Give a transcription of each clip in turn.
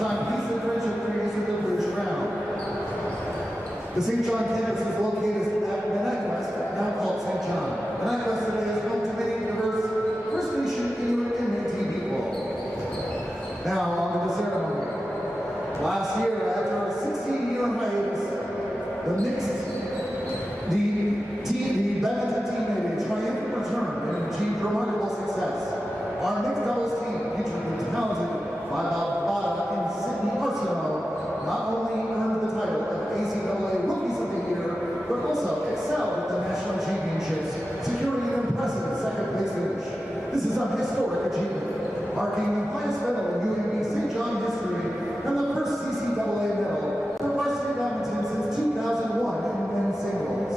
signed peace and friendship treaties with the British Crown. The St. John campus is located at West, now called St. John. West today is home to many diverse First Nation, Inuit, and Métis people. Now, on to the ceremony. Last year, after our 16-year hiatus, the badminton team made a triumphant return and achieved remarkable success. Our mixed doubles team, featuring the talented Bada and Sydney Arsenault, not only earned the title of ACAA Rookies of the Year, but also excelled at the national championships, securing an impressive second-place finish. This is a historic achievement, marking the highest medal in UNBSJ history and the first CCAA medal for varsity badminton since 2001 in men's singles.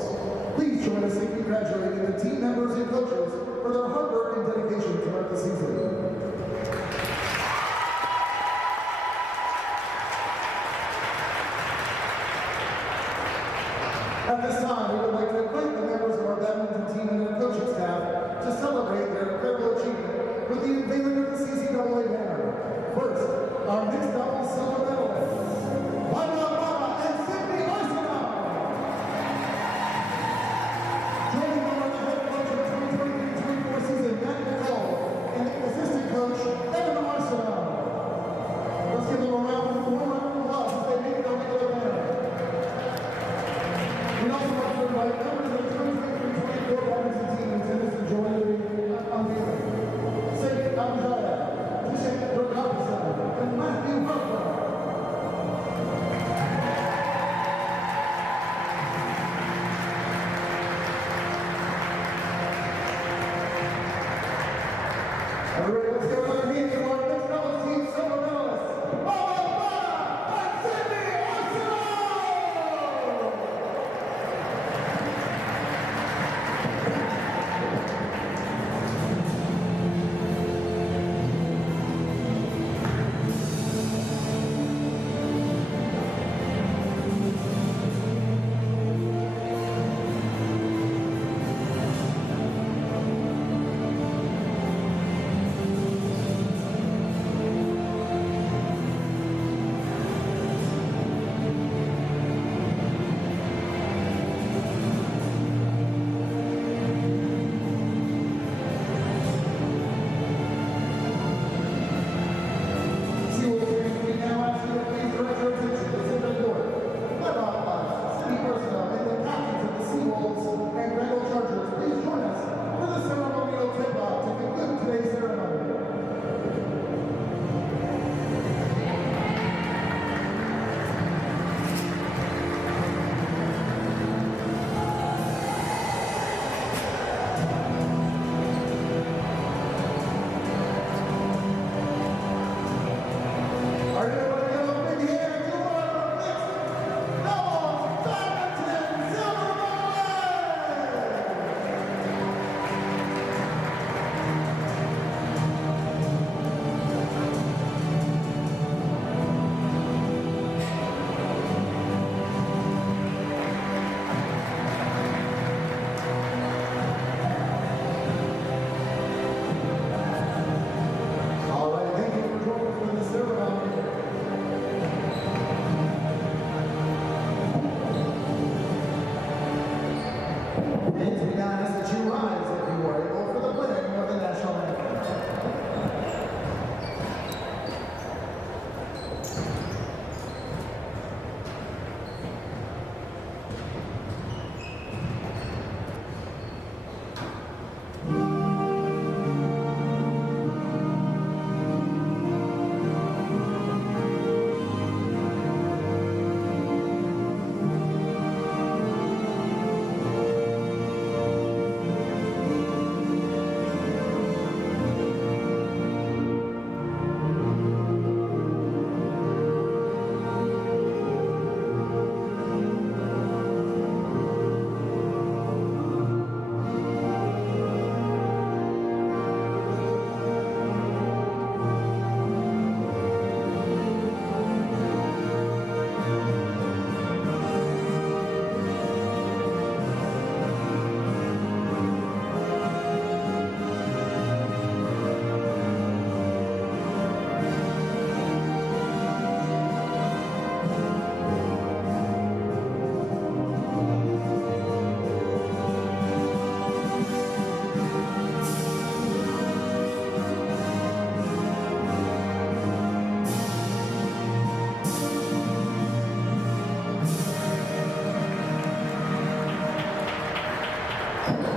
Please join us in congratulating the team members and coaches for their hard work and dedication throughout the season. At this time, we would like to invite the members of our badminton team and their coaching staff to celebrate their incredible achievement with the unveiling of the CCAA banner. First, our mixed doubles silver medalists, Bada and Sydney Arsenault. Joining them are the head coach of the 2023-24 season, Matt Nicole, and the assistant coach, Evan Arsenault. Let's give them a round of applause as they make their way to the banner. We also want to invite members of the 2023-24 badminton team in attendance to join the unveiling. Say, Amjaya, Bishop Rokapasa, and Matthew Harper. Everybody, let's give another hand to our mixed doubles team silver medalists, Bada and Sydney Arsenault!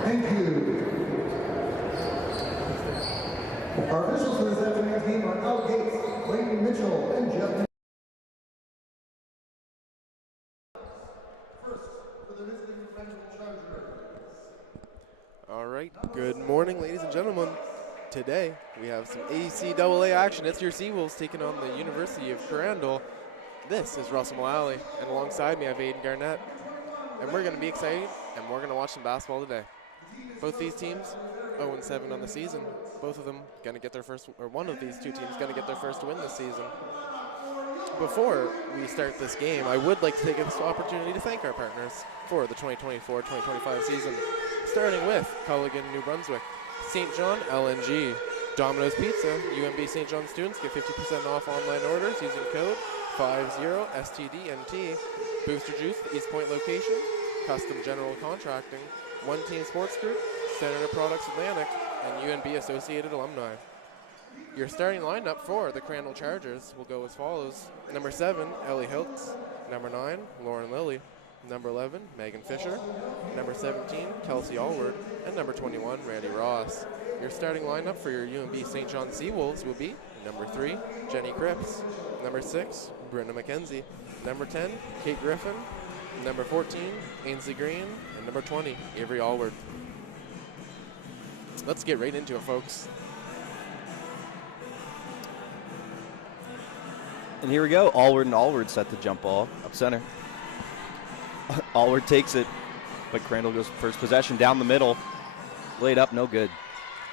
Thank you. Our officials for this afternoon's game are Al Gates, Clayton Mitchell, and Jeff. First, for the visiting Crandall Chargers. All right, good morning, ladies and gentlemen. Today, we have some ACAA action. It's your Seawolves taking on the University of Crandall. This is Russell Mullally, and alongside me I have Aiden Garnett. And we're going to be excited, and we're going to watch some basketball today. Both these teams 0-7 on the season. Both of them going to get their first, or one of these two teams going to get their first win this season. Before we start this game, I would like to take this opportunity to thank our partners for the 2024-2025 season, starting with Culligan, New Brunswick, St. John, LNG, Domino's Pizza. UNB St. John students get 50% off online orders using code 50STDNT. Booster Juice, the East Point location, Custom General Contracting, One Team Sports Group, Senator Products Atlantic, and UNB Associated Alumni. Your starting lineup for the Crandall Chargers will go as follows. Number 7, Ellie Hiltz. Number 9, Lauren Lilly. Number 11, Megan Fisher. Number 17, Kelsey Allward. And number 21, Randy Ross. Your starting lineup for your UNB St. John Seawolves will be number 3, Jenny Cripps. Number 6, Brenda McKenzie. Number 10, Kate Griffin. Number 14, Ainsley Green. And number 20, Avery Allward. Let's get right into it, folks. And here we go. Allward set the jump ball up center. Allward takes it, but Crandall goes first possession down the middle. Laid up, no good.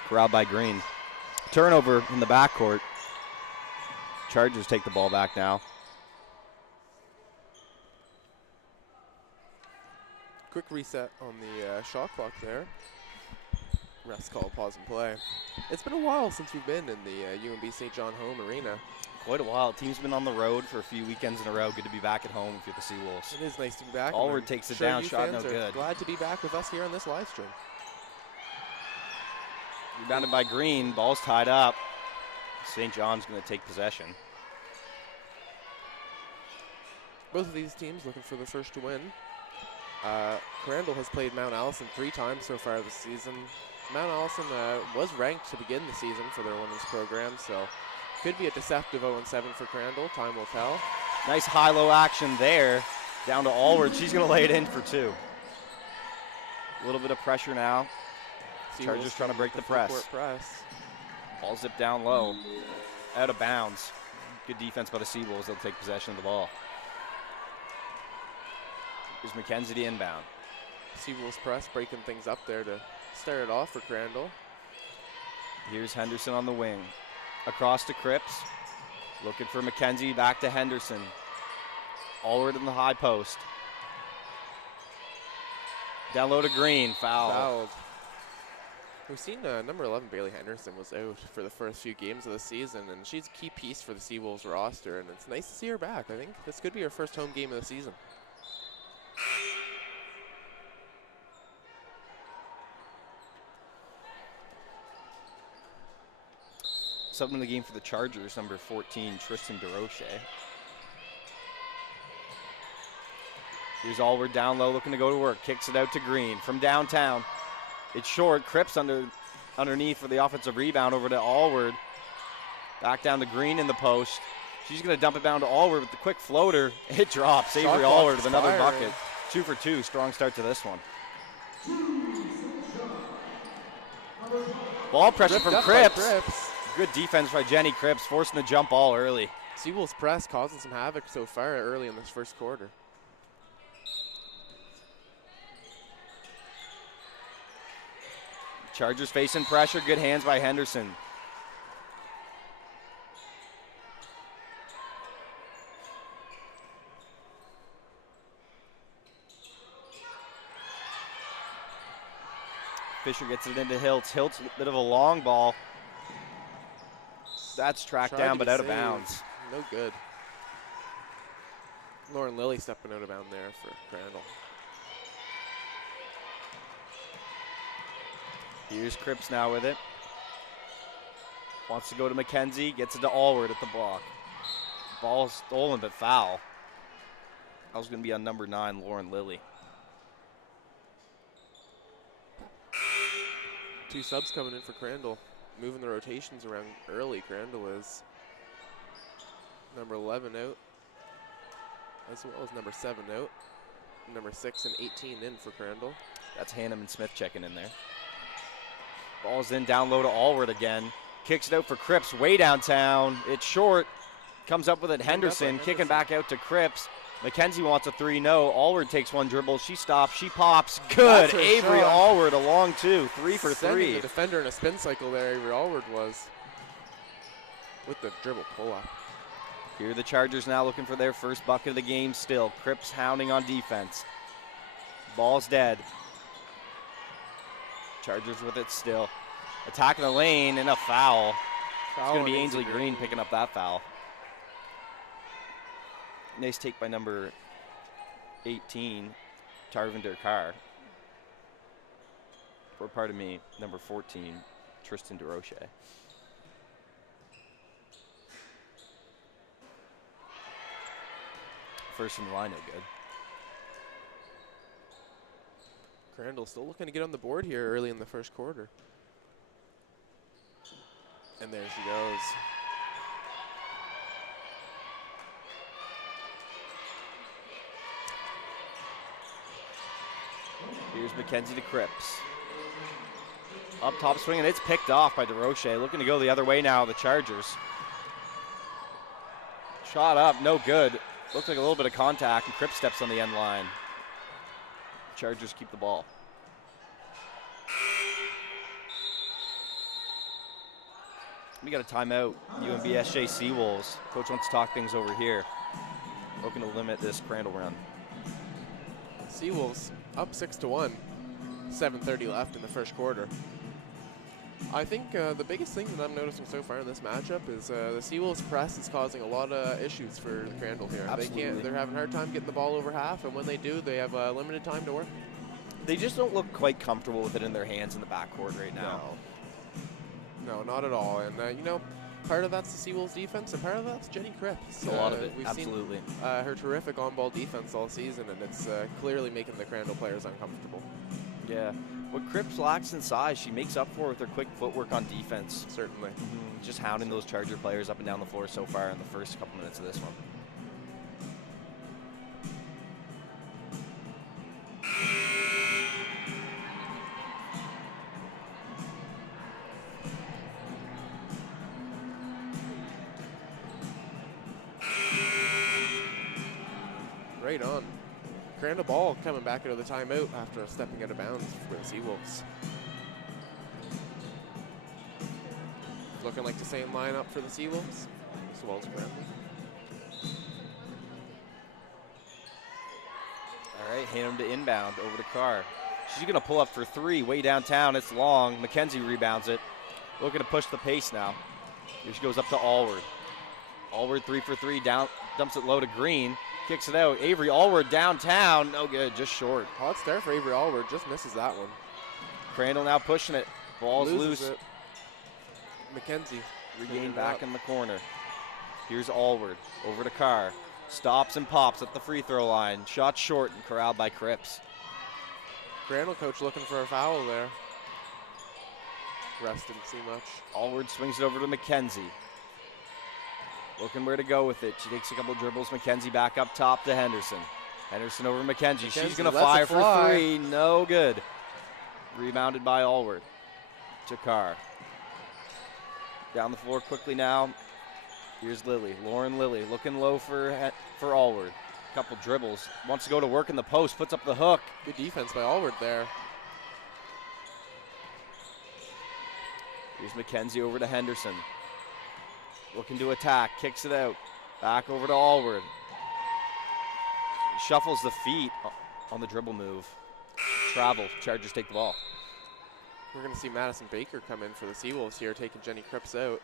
Corralled by Green. Turnover in the backcourt. Chargers take the ball back now. Quick reset on the shot clock there. Refs call pause and play. It's been a while since we've been in the UNB St. John home arena. Quite a while. Team's been on the road for a few weekends in a row. Good to be back at home if you're the Seawolves. It is nice to be back. Allward takes it down, shot no good. Glad to be back with us here on this live stream. Rebounded by Green, ball's tied up. St. John's going to take possession. Both of these teams looking for the first to win. Crandall has played Mount Allison 3 times so far this season. Mount Allison was ranked to begin the season for their women's program, so could be a deceptive 0-7 for Crandall. Time will tell. Nice high-low action there. Down to Allward. She's going to lay it in for 2. A little bit of pressure now. Chargers trying to break the press. Ball zipped down low. Out of bounds. Good defense by the Seawolves. They'll take possession of the ball. Here's McKenzie to inbound. Seawolves press breaking things up there to start it off for Crandall. Here's Henderson on the wing. Across to Cripps. Looking for McKenzie. Back to Henderson. Allward in the high post. Down low to Green. Fouled. We've seen number 11, Bailey Henderson, was out for the first few games of the season, and she's a key piece for the Seawolves roster, and it's nice to see her back. I think this could be her first home game of the season. Subbing in the game for the Chargers, number 14, Tristan DeRoche. Here's Allward down low, looking to go to work. Kicks it out to Green from downtown. It's short. Cripps underneath for the offensive rebound over to Allward. Back down to Green in the post. She's going to dump it down to Allward with the quick floater. It drops. Avery Allward with another bucket. 2 for 2. Strong start to this one. Ball pressure from Cripps. Good defense by Jenny Cripps, forcing the jump ball early. Seawolves press causing some havoc so far early in this first quarter. Chargers facing pressure. Good hands by Henderson. Fisher gets it into Hiltz. Hiltz, a bit of a long ball. That's tracked down, but out of bounds. No good. Lauren Lilly stepping out of bounds there for Crandall. Here's Cripps now with it. Wants to go to McKenzie. Gets it to Allward at the block. Ball stolen, but foul. That was going to be on number 9, Lauren Lilly. 2 subs coming in for Crandall, moving the rotations around early. Crandall is number 11 out, as well as number 7 out. Number 6 and 18 in for Crandall. That's Hannum and Smith checking in there. Ball's in down low to Allward again. Kicks it out for Cripps way downtown. It's short. Comes up with it Henderson. Kicking back out to Cripps. McKenzie wants a 3, no. Allward takes one dribble. She stops. She pops. Good. Avery Allward along 2. 3 for 3. The defender in a spin cycle there, Avery Allward was. With the dribble pull-up. Here are the Chargers now looking for their first bucket of the game still. Cripps hounding on defense. Ball's dead. Chargers with it still. Attacking the lane and a foul. It's going to be Ainsley Green picking up that foul. Nice take by number 18, Tarvinder Carr. Or pardon me, number 14, Tristan DeRoche. First in the line, no good. Crandall still looking to get on the board here early in the first quarter. And there she goes. Here's McKenzie to Cripps. Up top swinging, it's picked off by DeRoche. Looking to go the other way now, the Chargers. Shot up, no good. Looks like a little bit of contact, and Cripps steps on the end line. Chargers keep the ball. We got a timeout. UNBSJ Seawolves. Coach wants to talk things over here. Looking to limit this Crandall run. Seawolves up 6-1. 7:30 left in the first quarter. I think the biggest thing that I'm noticing so far in this matchup is the Seawolves press is causing a lot of issues for Crandall here. Absolutely. They're having a hard time getting the ball over half, and when they do, they have limited time to work. They just don't look quite comfortable with it in their hands in the backcourt right now. No, not at all. And, you know, part of that's the Seawolves defense, and part of that's Jenny Cripps. A lot of it, we've absolutely. seen her terrific on-ball defense all season, and it's clearly making the Crandall players uncomfortable. Yeah. What Cripps lacks in size, she makes up for with her quick footwork on defense. Certainly. Just hounding those Charger players up and down the floor so far in the first couple minutes of this one. Right on. Crandall ball coming back into the timeout after stepping out of bounds for the Seawolves. Looking like the same lineup for the Seawolves, as well as Crandall. All right, hand him to inbound over to Carr. She's going to pull up for 3 way downtown. It's long. McKenzie rebounds it. Looking to push the pace now. Here she goes up to Allward. Allward 3 for 3, down, dumps it low to Green. Kicks it out. Avery Allward downtown. No good, just short. Hot start for Avery Allward, just misses that one. Crandall now pushing it. Ball's loose. It. McKenzie regained back in the corner. Here's Allward over to Carr. Stops and pops at the free throw line. Shot short and corralled by Cripps. Crandall coach looking for a foul there. Rest didn't see much. Allward swings it over to McKenzie. Looking where to go with it. She takes a couple dribbles. McKenzie back up top to Henderson. Henderson over McKenzie. She's going to fire for 3. No good. Rebounded by Allward to Carr. Down the floor quickly now. Here's Lilly. Lauren Lilly looking low for Allward. Couple dribbles. Wants to go to work in the post. Puts up the hook. Good defense by Allward there. Here's McKenzie over to Henderson. Looking to attack. Kicks it out. Back over to Allward. Shuffles the feet on the dribble move. Travel. Chargers take the ball. We're going to see Madison Baker come in for the Seawolves here, taking Jenny Cripps out.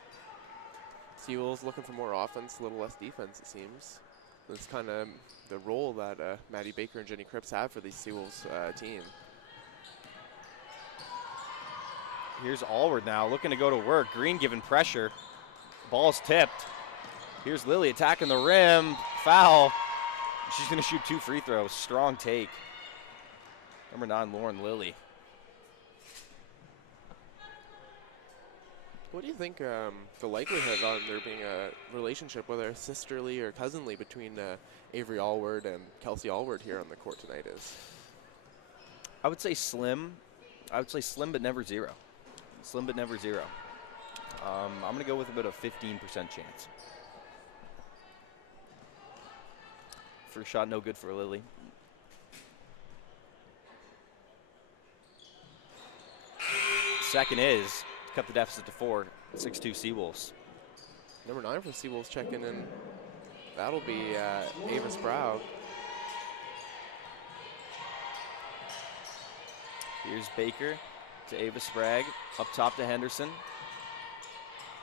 Seawolves looking for more offense, a little less defense, it seems. That's kind of the role that Maddie Baker and Jenny Cripps have for the Seawolves team. Here's Allward now, looking to go to work. Green giving pressure. Ball's tipped. Here's Lilly attacking the rim. Foul. She's going to shoot 2 free throws. Strong take. Number 9, Lauren Lilly. What do you think the likelihood on there being a relationship, whether sisterly or cousinly, between Avery Allward and Kelsey Allward here on the court tonight is? I would say slim. I would say slim but never zero. Slim but never zero. I'm going to go with about a 15% chance. First shot no good for Lily. Second is cut the deficit to 4. 6-2 Seawolves. Number 9 for Seawolves checking in. That'll be Ava Sprout. Here's Baker to Ava Sprague. Up top to Henderson.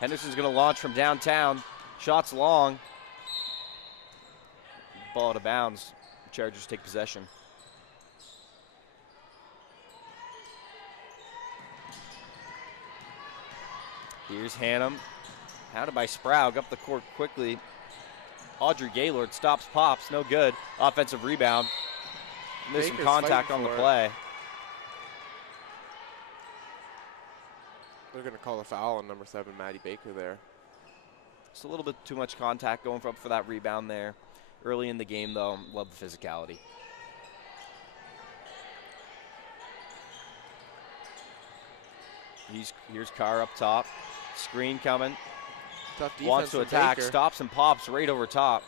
Henderson's going to launch from downtown. Shots long. Ball out of bounds. Chargers take possession. Here's Hannum. Hounded by Sprague up the court quickly. Audrey Gaylord stops, pops, no good. Offensive rebound. And there's some contact on the play. They're going to call a foul on number 7, Maddie Baker there. Just a little bit too much contact going up for that rebound there. Early in the game, though, love the physicality. Here's Carr up top. Screen coming. Tough defense. Wants to attack. Baker. Stops and pops right over top.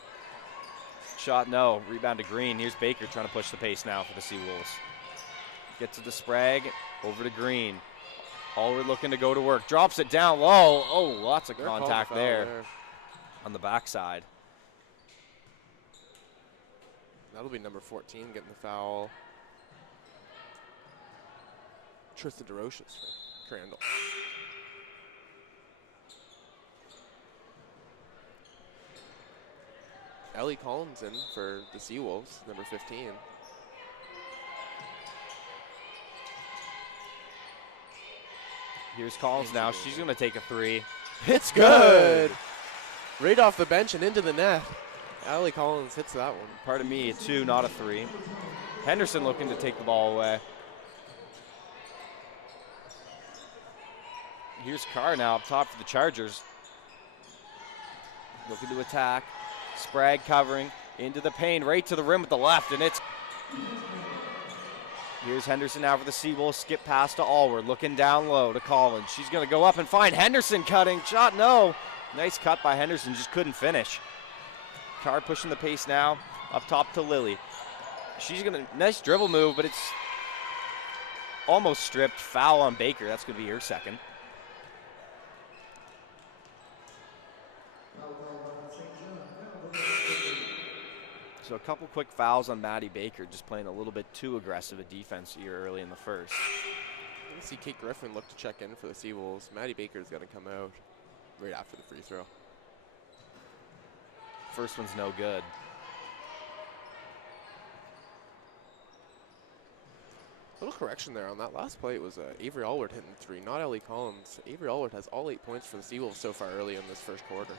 Shot no. Rebound to Green. Here's Baker trying to push the pace now for the Seawolves. Gets it to Sprague. Over to Green. Allward looking to go to work. Drops it down low. Oh, lots of contact there on the backside. That'll be number 14 getting the foul. Trista DeRoches for Crandall. Ellie Collins in for the Seawolves, number 15. Here's Collins now. She's going to take a 3. It's good. Right off the bench and into the net. Ellie Collins hits that one. Pardon me, a 2, not a 3. Henderson looking to take the ball away. Here's Carr now up top for the Chargers. Looking to attack. Sprague covering into the paint, right to the rim with the left, and it's... Here's Henderson now for the Seawolves. Skip pass to Allward, looking down low to Collins. She's going to go up and find Henderson cutting. Shot, no. Nice cut by Henderson, just couldn't finish. Carr pushing the pace now, up top to Lily. She's going to, nice dribble move, but it's almost stripped. Foul on Baker, that's going to be her second. So a couple quick fouls on Maddie Baker, just playing a little bit too aggressive a defense here early in the first. You see Kate Griffin look to check in for the Seawolves. Maddie Baker's going to come out right after the free throw. First one's no good. Little correction there on that last play. It was Avery Allward hitting 3, not Ellie Collins. Avery Allward has all 8 points for the Seawolves so far early in this first quarter.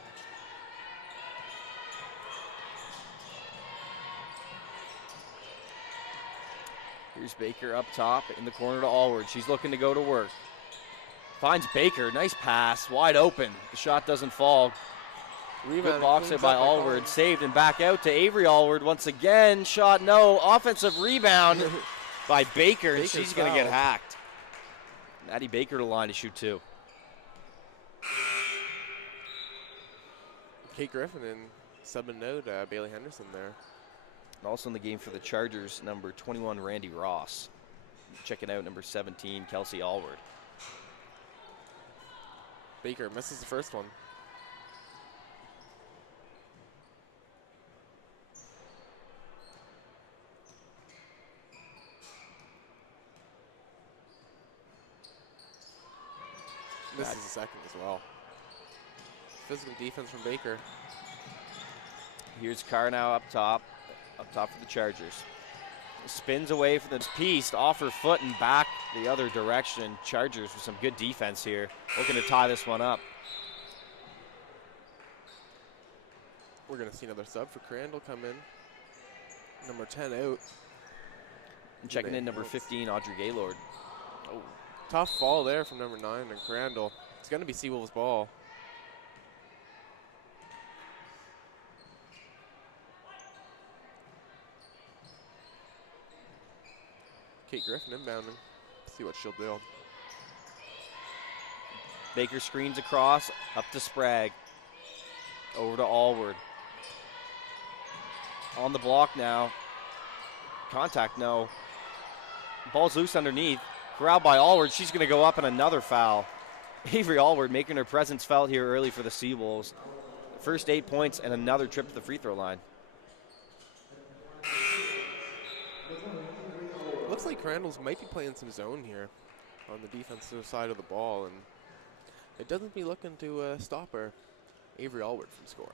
Here's Baker up top in the corner to Allward. She's looking to go to work. Finds Baker, nice pass, wide open. The shot doesn't fall. Good box by Allward, saved and back out to Avery Allward once again. Shot no, offensive rebound by Baker, and she's going to get hacked. Maddie Baker to line to shoot 2. Kate Griffin and subbing out Bailey Henderson there. And also in the game for the Chargers, number 21, Randy Ross. Checking out number 17, Kelsey Allward. Baker misses the first one. Misses the second as well. Physical defense from Baker. Here's Carr now up top for the Chargers. Spins away from the piece, off her foot and back the other direction. Chargers with some good defense here, looking to tie this one up. We're going to see another sub for Crandall come in. Number 10 out. And checking in number 15, Audrey Gaylord. Oh, tough fall there from number 9 and Crandall. It's going to be Seawolves' ball. Kate Griffin inbounding. See what she'll do. Baker screens across, up to Sprague. Over to Allward. On the block now. Contact, no. Ball's loose underneath. Corralled by Allward. She's going to go up and another foul. Avery Allward making her presence felt here early for the Seawolves. First 8 points and another trip to the free throw line. Looks like Crandall's might be playing some zone here on the defensive side of the ball, and it doesn't be looking to stop her, Avery Allward, from score.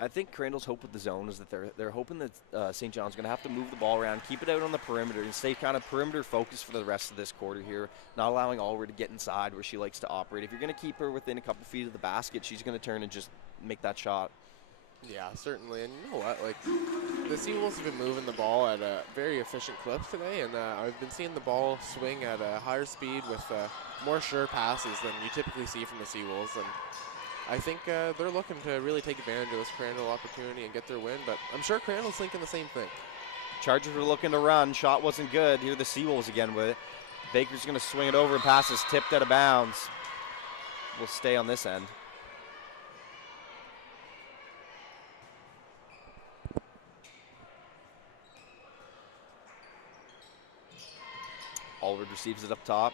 I think Crandall's hope with the zone is that they're hoping that St. John's going to have to move the ball around, keep it out on the perimeter, and stay kind of perimeter focused for the rest of this quarter here, not allowing Allward to get inside where she likes to operate. If you're going to keep her within a couple feet of the basket, she's going to turn and just make that shot. Yeah, certainly. And you know what? Like, the Seawolves have been moving the ball at a very efficient clip today, and I've been seeing the ball swing at a higher speed with more sure passes than you typically see from the Seawolves. And I think they're looking to really take advantage of this Crandall opportunity and get their win, but I'm sure Crandall's thinking the same thing. Chargers were looking to run. Shot wasn't good. Here the Seawolves again with it. Baker's going to swing it over and pass is tipped out of bounds. We'll stay on this end. Allward receives it up top.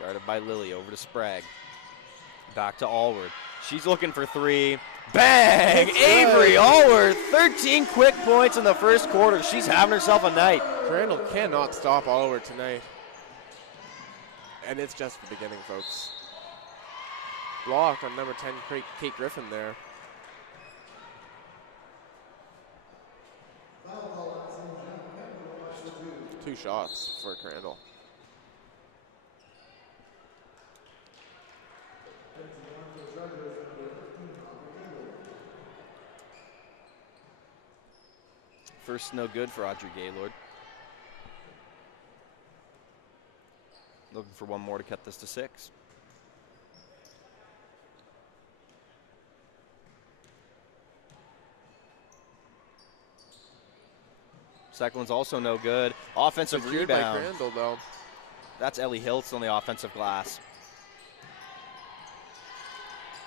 Guarded by Lilly. Over to Sprague. Back to Allward. She's looking for three. Bang! Avery Allward, 13 quick points in the first quarter. She's having herself a night. Crandall cannot stop Allward tonight. And it's just the beginning, folks. Block on number 10, Kate Griffin there. Two shots for Crandall. First no good for Audrey Gaylord. Looking for one more to cut this to 6. Second one's also no good. Offensive Secured rebound. by Crandall, though. That's Ellie Hiltz on the offensive glass.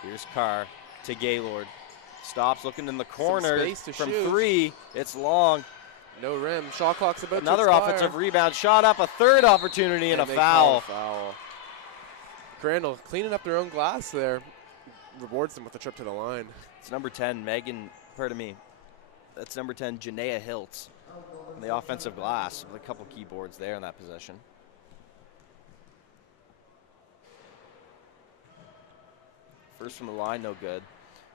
Here's Carr to Gaylord. Stops looking in the corner from shoot. 3. It's long. No rim. Shot clock's about Another to expire. offensive rebound. Shot up. A third opportunity and a foul. Crandall cleaning up their own glass there. Rewards them with a trip to the line. It's number 10, That's number 10, Janaea Hiltz on the offensive glass with a couple keyboards there in that possession. First from the line, no good.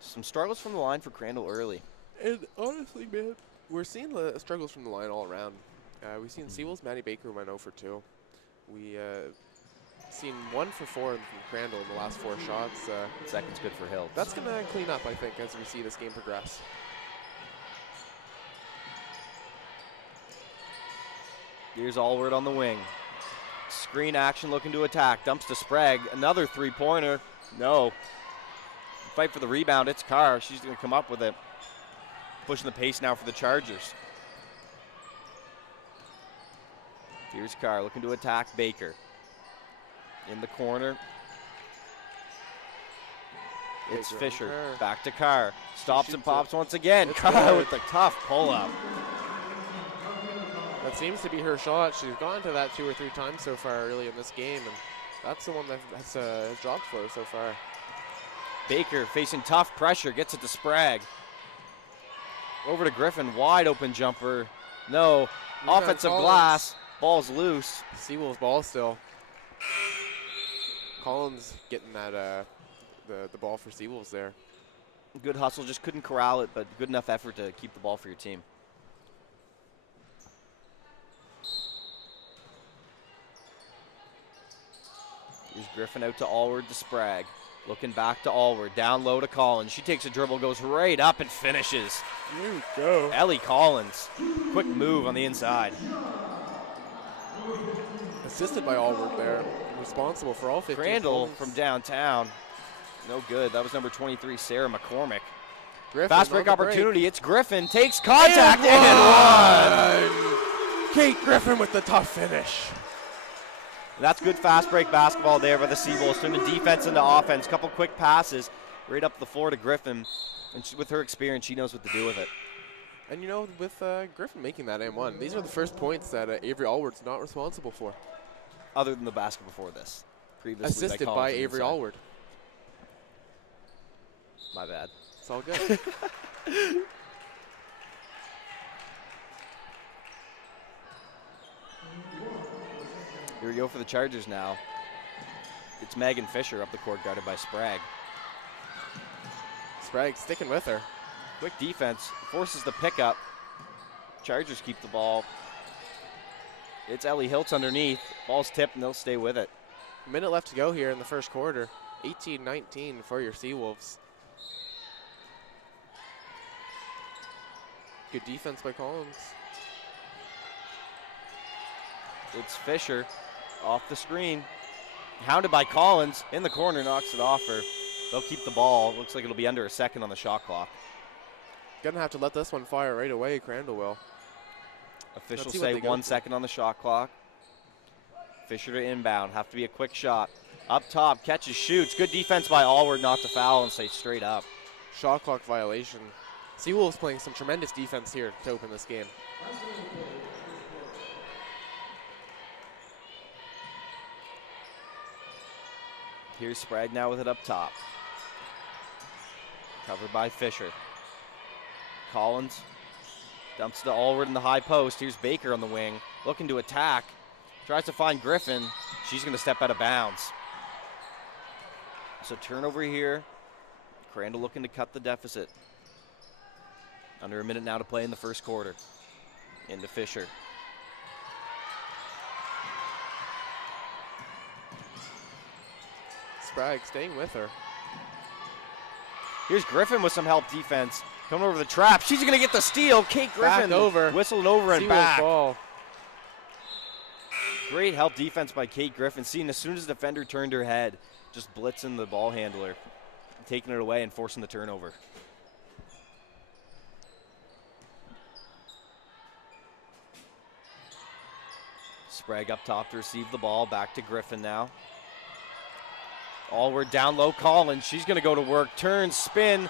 Some struggles from the line for Crandall early. And honestly, man, we're seeing the struggles from the line all around. We've seen Seawolves, Maddie Baker went 0 for 2. We seen 1 for 4 from Crandall in the last 4 shots. Second's good for Hiltz. That's going to clean up, I think, as we see this game progress. Here's Allward on the wing. Screen action looking to attack. Dumps to Sprague. Another three-pointer. No. Fight for the rebound. It's Carr. She's going to come up with it. Pushing the pace now for the Chargers. Here's Carr looking to attack Baker. In the corner. It's Baker Fisher. Carr. Back to Carr. Stops and pops once again. It's Carr good. with the tough pull-up. That seems to be her shot. She's gone to that 2 or 3 times so far early in this game, and that's the one that's dropped for her so far. Baker facing tough pressure, gets it to Sprague. Over to Griffin, wide open jumper. No, offensive glass, ball's loose. Seawolves ball still. Collins getting that the ball for Seawolves there. Good hustle, just couldn't corral it, but good enough effort to keep the ball for your team. Here's Griffin out to Allward to Sprague. Looking back to Allward, down low to Collins. She takes a dribble, goes right up and finishes. There we go. Ellie Collins, quick move on the inside. The assisted by Allward there, responsible for all 15 Crandall points. from downtown. No good. That was number 23, Sarah McCormick. Griffin Fast on break the opportunity. It's Griffin. Takes contact and and one. Kate Griffin with the tough finish. That's good fast break basketball there by the Seawolves. Turning defense into offense. Couple quick passes right up the floor to Griffin. And with her experience, she knows what to do with it. And you know, with Griffin making that M1, these are the first points that Avery Allward's not responsible for. Other than the basket before this. Previously Assisted by Collins Avery inside. Allward. My bad. It's all good. Here we go for the Chargers now. It's Megan Fisher up the court, guarded by Sprague. Sprague sticking with her. Quick defense, forces the pickup. Chargers keep the ball. It's Ellie Hiltz underneath. Ball's tipped and they'll stay with it. A minute left to go here in the first quarter. 18-19 for your Seawolves. Good defense by Collins. It's Fisher off the screen. Hounded by Collins in the corner, knocks it off her. They'll keep the ball. Looks like it'll be under a second on the shot clock. Gonna have to let this one fire right away, Crandall will. Officials see what say they go 1 for. second on the shot clock. Fisher to inbound. Have to be a quick shot. Up top, catches, shoots. Good defense by Allward not to foul and stay straight up. Shot clock violation. Seawolves playing some tremendous defense here to open this game. Here's Sprague now with it up top. Covered by Fisher. Collins dumps to Allward in the high post. Here's Baker on the wing, looking to attack. Tries to find Griffin. She's going to step out of bounds. So turnover here. Crandall looking to cut the deficit. Under a minute now to play in the first quarter. Into Fisher. Sprague staying with her. Here's Griffin with some help defense. Coming over the trap. She's going to get the steal. Kate Griffin Back over. whistling over and Seawolves back. ball. Great help defense by Kate Griffin. Seeing as soon as the defender turned her head, just blitzing the ball handler, taking it away and forcing the turnover. Sprague up top to receive the ball. Back to Griffin now. Allward down low. Collins. She's going to go to work. Turn, spin.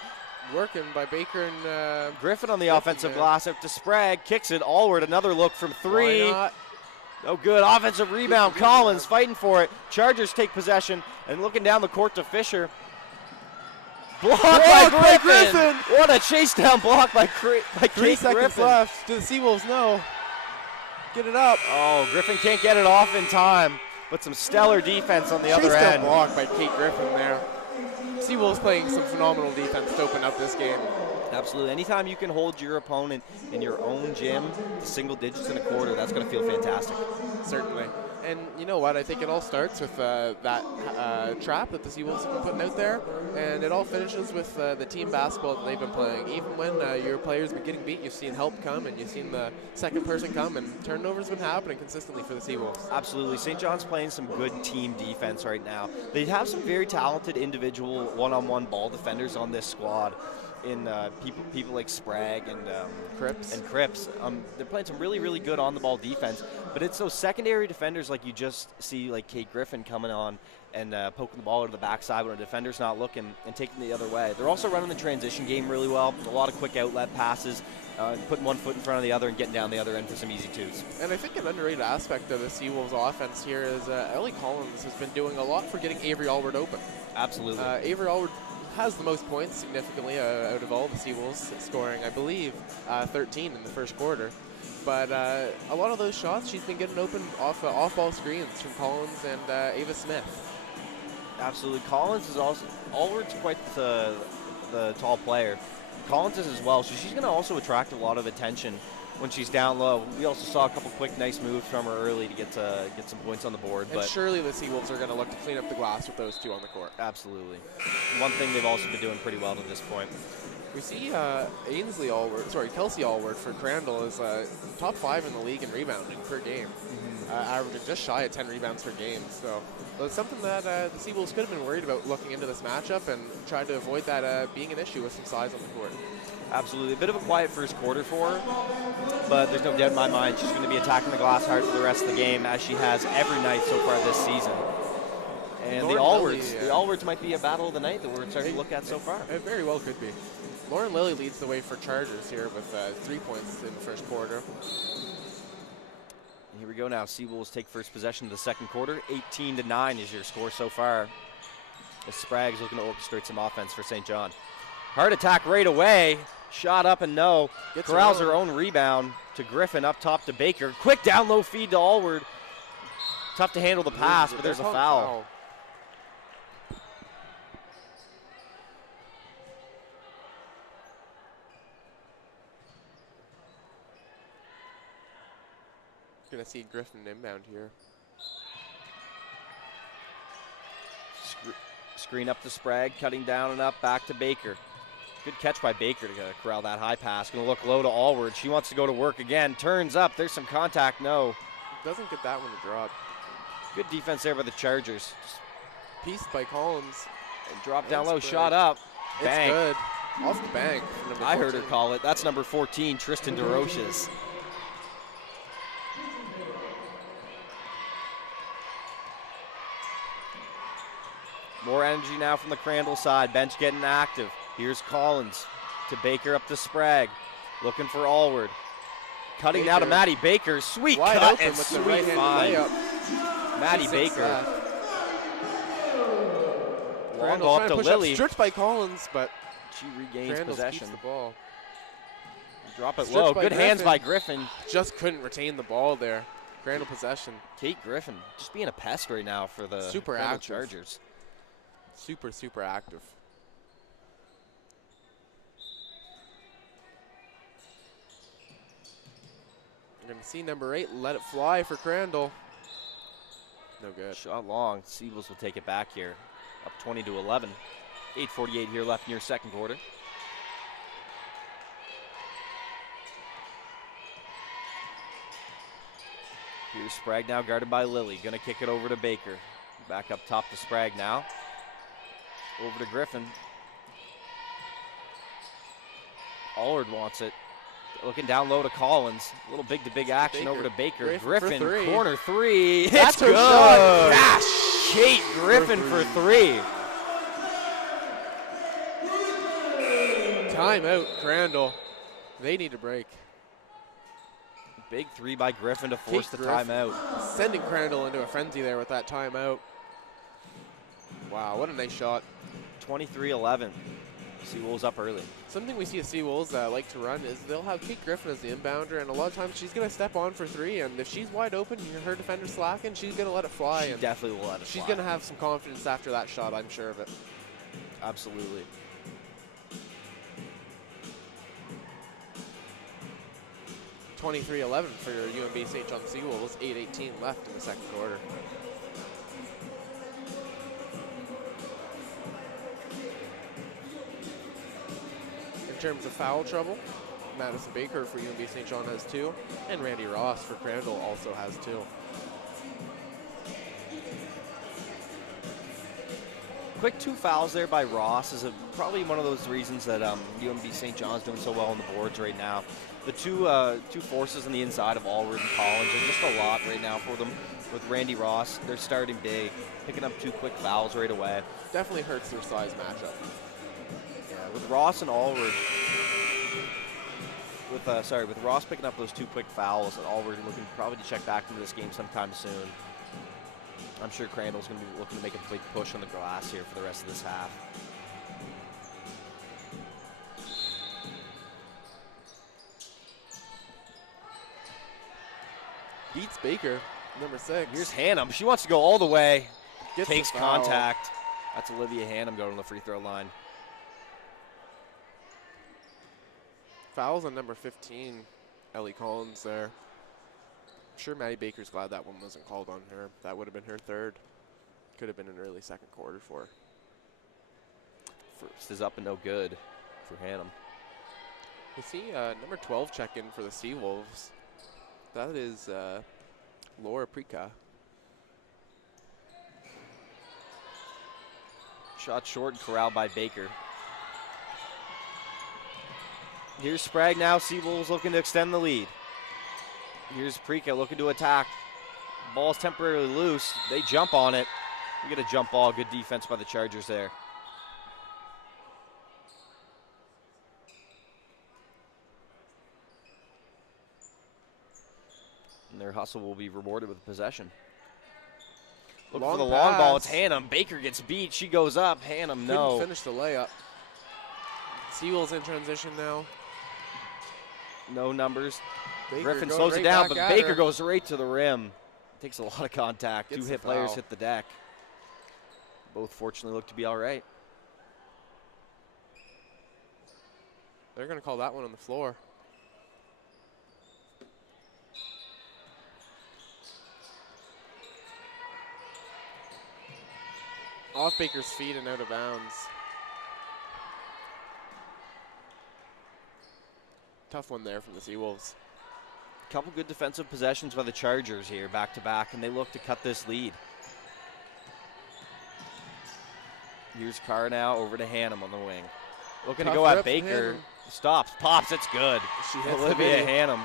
Working by Baker and Griffin on the Griffin offensive there. glass up to Sprague. Kicks it. Allward another look from three. Why not? No good. Offensive rebound. Collins fighting for it. Chargers take possession and looking down the court to Fisher. Blocked by Griffin. What a chase down block by 3 Kate seconds Griffin. left. Do the Seawolves know? Get it up. Oh, Griffin can't get it off in time, but some stellar defense on the other Chase down end. block by Kate Griffin there. Seawolves playing some phenomenal defense to open up this game. Absolutely. Anytime you can hold your opponent in your own gym to single digits in a quarter, that's going to feel fantastic. Certainly. And you know what? I think it all starts with that trap that the Seawolves have been putting out there, and it all finishes with the team basketball that they've been playing. Even when your players have been getting beat, you've seen help come, and you've seen the second person come, and turnovers have been happening consistently for the Seawolves. Absolutely. St. John's playing some good team defense right now. They have some very talented individual one-on-one ball defenders on this squad. In people like Sprague and Cripps. They're playing some really, really good on-the-ball defense. But it's those secondary defenders like you just see, like Kate Griffin coming on and poking the ball out of the backside when a defender's not looking and taking it the other way. They're also running the transition game really well. A lot of quick outlet passes, putting one foot in front of the other and getting down the other end for some easy twos. And I think an underrated aspect of the Seawolves offense here is Ellie Collins has been doing a lot for getting Avery Allward open. Absolutely. Avery Allward has the most points significantly out of all the Seawolves, scoring, I believe, 13 in the first quarter. But a lot of those shots she's been getting open off-ball screens from Collins and Ava Smith. Absolutely. Collins is also, Allward's quite the tall player. Collins is as well, so she's going to also attract a lot of attention when she's down low. We also saw a couple quick, nice moves from her early to get some points on the board. And surely the Seawolves are going to look to clean up the glass with those two on the court. Absolutely. One thing they've also been doing pretty well to this point. We see Kelsey Allward for Crandall is top 5 in the league in rebounding per game. averaging just shy of 10 rebounds per game. So it's something that the Seawolves could have been worried about looking into this matchup and tried to avoid that being an issue with some size on the court. Absolutely. A bit of a quiet first quarter for her, but there's no doubt in my mind she's going to be attacking the glass hard for the rest of the game, as she has every night so far this season. And the Allwards might be a battle of the night that we're starting to look at so far. It very well could be. Lauren Lilly leads the way for Chargers here with 3 points in the first quarter. Here we go now. Seawolves take first possession of the second quarter. 18-9 is your score so far. As Sprague's looking to orchestrate some offense for St. John. Hard attack right away. Shot up and no. Corrals her own rebound to Griffin, up top to Baker. Quick down low feed to Allward. Tough to handle the pass, but there's a foul. Gonna see Griffin inbound here. Screen up to Sprague, cutting down and up, back to Baker. Good catch by Baker to corral that high pass. Gonna look low to Allward. She wants to go to work again. Turns up, there's some contact, no. Doesn't get that one to drop. Good defense there by the Chargers. Pieced by Collins. And drop down low, shot up. Bang. It's good. Off the bank. I heard her call it. That's number 14, Tristan DeRoches. More energy now from the Crandall side. Bench getting active. Here's Collins to Baker, up to Sprague. Looking for Allward. Cutting now to Maddie Baker. Sweet wide cut open and with sweet the right-handed find. layup. Maddie Baker. Long Crandall go trying up to to push Lily. up, stripped by Collins, but She regains Crandall possession. keeps the ball. Drop it Stripped low. by Good hands Griffin. by Griffin. Just couldn't retain the ball there. Crandall possession. Kate Griffin just being a pest right now for the Super Crandall active. Chargers. Super active. We're going to see number 8 let it fly for Crandall. No good. Shot long. Seawolves will take it back here. Up 20-11. 8:48 here left in your second quarter. Here's Sprague now guarded by Lily. Gonna kick it over to Baker. Back up top to Sprague now. Over to Griffin. Allward wants it. Looking down low to Collins. A little big-to-big action over to Baker. Griffin, corner three. That's It's her good. shot. Gosh, Kate Griffin for three. Timeout, Crandall. They need a break. Big three by Griffin to force Kate the Griffin timeout. Sending Crandall into a frenzy there with that timeout. Wow, what a nice shot. 23-11. Seawolves up early. Something we see the Seawolves like to run is they'll have Kate Griffin as the inbounder, and a lot of times she's going to step on for three, and if she's wide open and her defender slacking, she's going to let it fly. She definitely will let it fly. She's going to have some confidence after that shot, I'm sure of it. Absolutely. (23-11) for your UNBSJ on the Seawolves. 8:18 left in the second quarter. In terms of foul trouble, Madison Baker for UNB St. John has 2, and Randy Ross for Crandall also has 2. Quick 2 fouls there by Ross is probably one of those reasons that UNB St. John's doing so well on the boards right now. The two forces on the inside of Allward and Collins are just a lot right now for them. With Randy Ross, they're starting big, picking up 2 quick fouls right away. Definitely hurts their size matchup. Yeah, with Ross and Allward, with Ross picking up those 2 quick fouls, and Allward looking probably to check back into this game sometime soon. I'm sure Crandall's going to be looking to make a big push on the glass here for the rest of this half. Beats Baker, number 6. Here's Hannum. She wants to go all the way. Gets Takes the foul. contact. That's Olivia Hannum going to the free throw line. Fouls on number 15, Ellie Collins there. I'm sure Maddie Baker's glad that one wasn't called on her. That would have been her 3rd. Could have been an early second quarter for her. First is up and no good for Hannum. We see number 12 check in for the Seawolves. That is Laura Prika. Shot short and corralled by Baker. Here's Sprague now. Seawolves looking to extend the lead. Here's Prika looking to attack. Ball's temporarily loose. They jump on it. We get a jump ball. Good defense by the Chargers there. And their hustle will be rewarded with possession. Looking for the long ball. It's Hannum. Baker gets beat. She goes up. Hannum, no. Couldn't finish the layup. Seawolves in transition now. No numbers. Baker Griffin goes slows right it down, back but at Baker her. goes right to the rim. Takes a lot of contact. Gets Two the hit players foul. hit the deck. Both fortunately look to be all right. They're going to call that one on the floor. Off Baker's feet and out of bounds. Tough one there from the Seawolves. Couple good defensive possessions by the Chargers here, back to back, and they look to cut this lead. Here's Carr now over to Hannum on the wing. Looking to Tough go at rip from Baker. Hannum. Stops, pops, it's good. She hits the Olivia big. Hannum.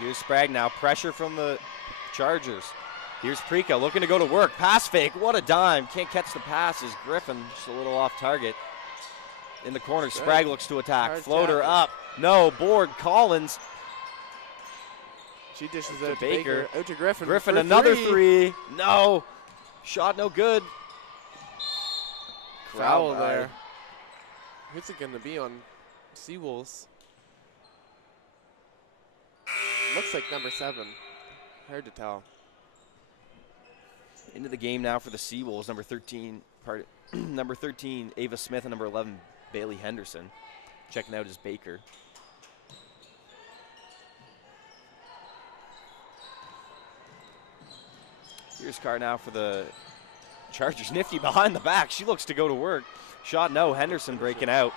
Here's Sprague now. Pressure from the Chargers. Here's Prika looking to go to work. Pass fake. What a dime. Can't catch the pass. Is Griffin just a little off target. In the corner, Sprague looks to attack. Hard Floater tap. up. No. Board. Collins. She dishes To out to Baker. Baker. Out to Griffin. Griffin for another three. No. Shot no good. Foul Crowd there. Who's it going to be on Seawolves? Looks like number 7. Hard to tell. Into the game now for the Seawolves. Number 13, number 13, Ava Smith, and number 11, Bailey Henderson. Checking out is Baker. Here's Carr now for the Chargers. Nifty behind the back. She looks to go to work. Shot no. Henderson breaking out.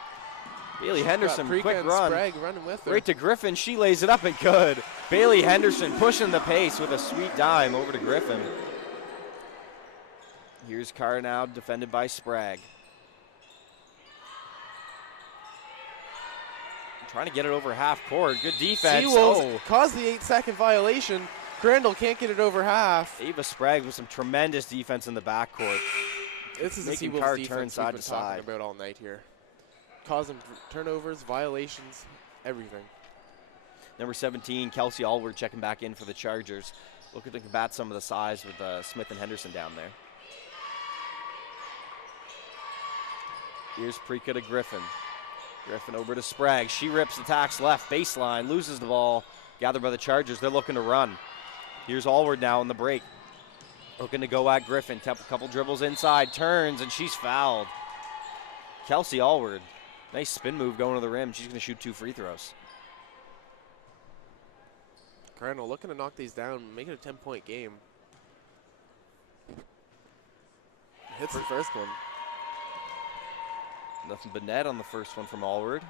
Bailey Henderson, Prika quick and run. Sprague running with her. Right to Griffin. She lays it up and good. Bailey Henderson pushing the pace with a sweet dime over to Griffin. Here's Carr now, defended by Sprague. Trying to get it over half court. Good defense. Seawolves caused the 8-second violation. Crandall can't get it over half. Ava Sprague with some tremendous defense in the backcourt. This is Making the Carr Seawolves turn defense side we've to been talking side. about all night here. Causing turnovers, violations, everything. Number 17, Kelsey Allward checking back in for the Chargers. Looking to combat some of the size with Smith and Henderson down there. Here's Prika to Griffin. Griffin over to Sprague. She rips, attacks left, baseline, loses the ball. Gathered by the Chargers. They're looking to run. Here's Allward now in the break. Looking to go at Griffin. A couple dribbles inside, turns, and she's fouled. Kelsey Allward. Nice spin move going to the rim. She's going to shoot 2 free throws. Crandall looking to knock these down, make it a 10-point game. Hits the first one. Nothing but net on the first one from Allward.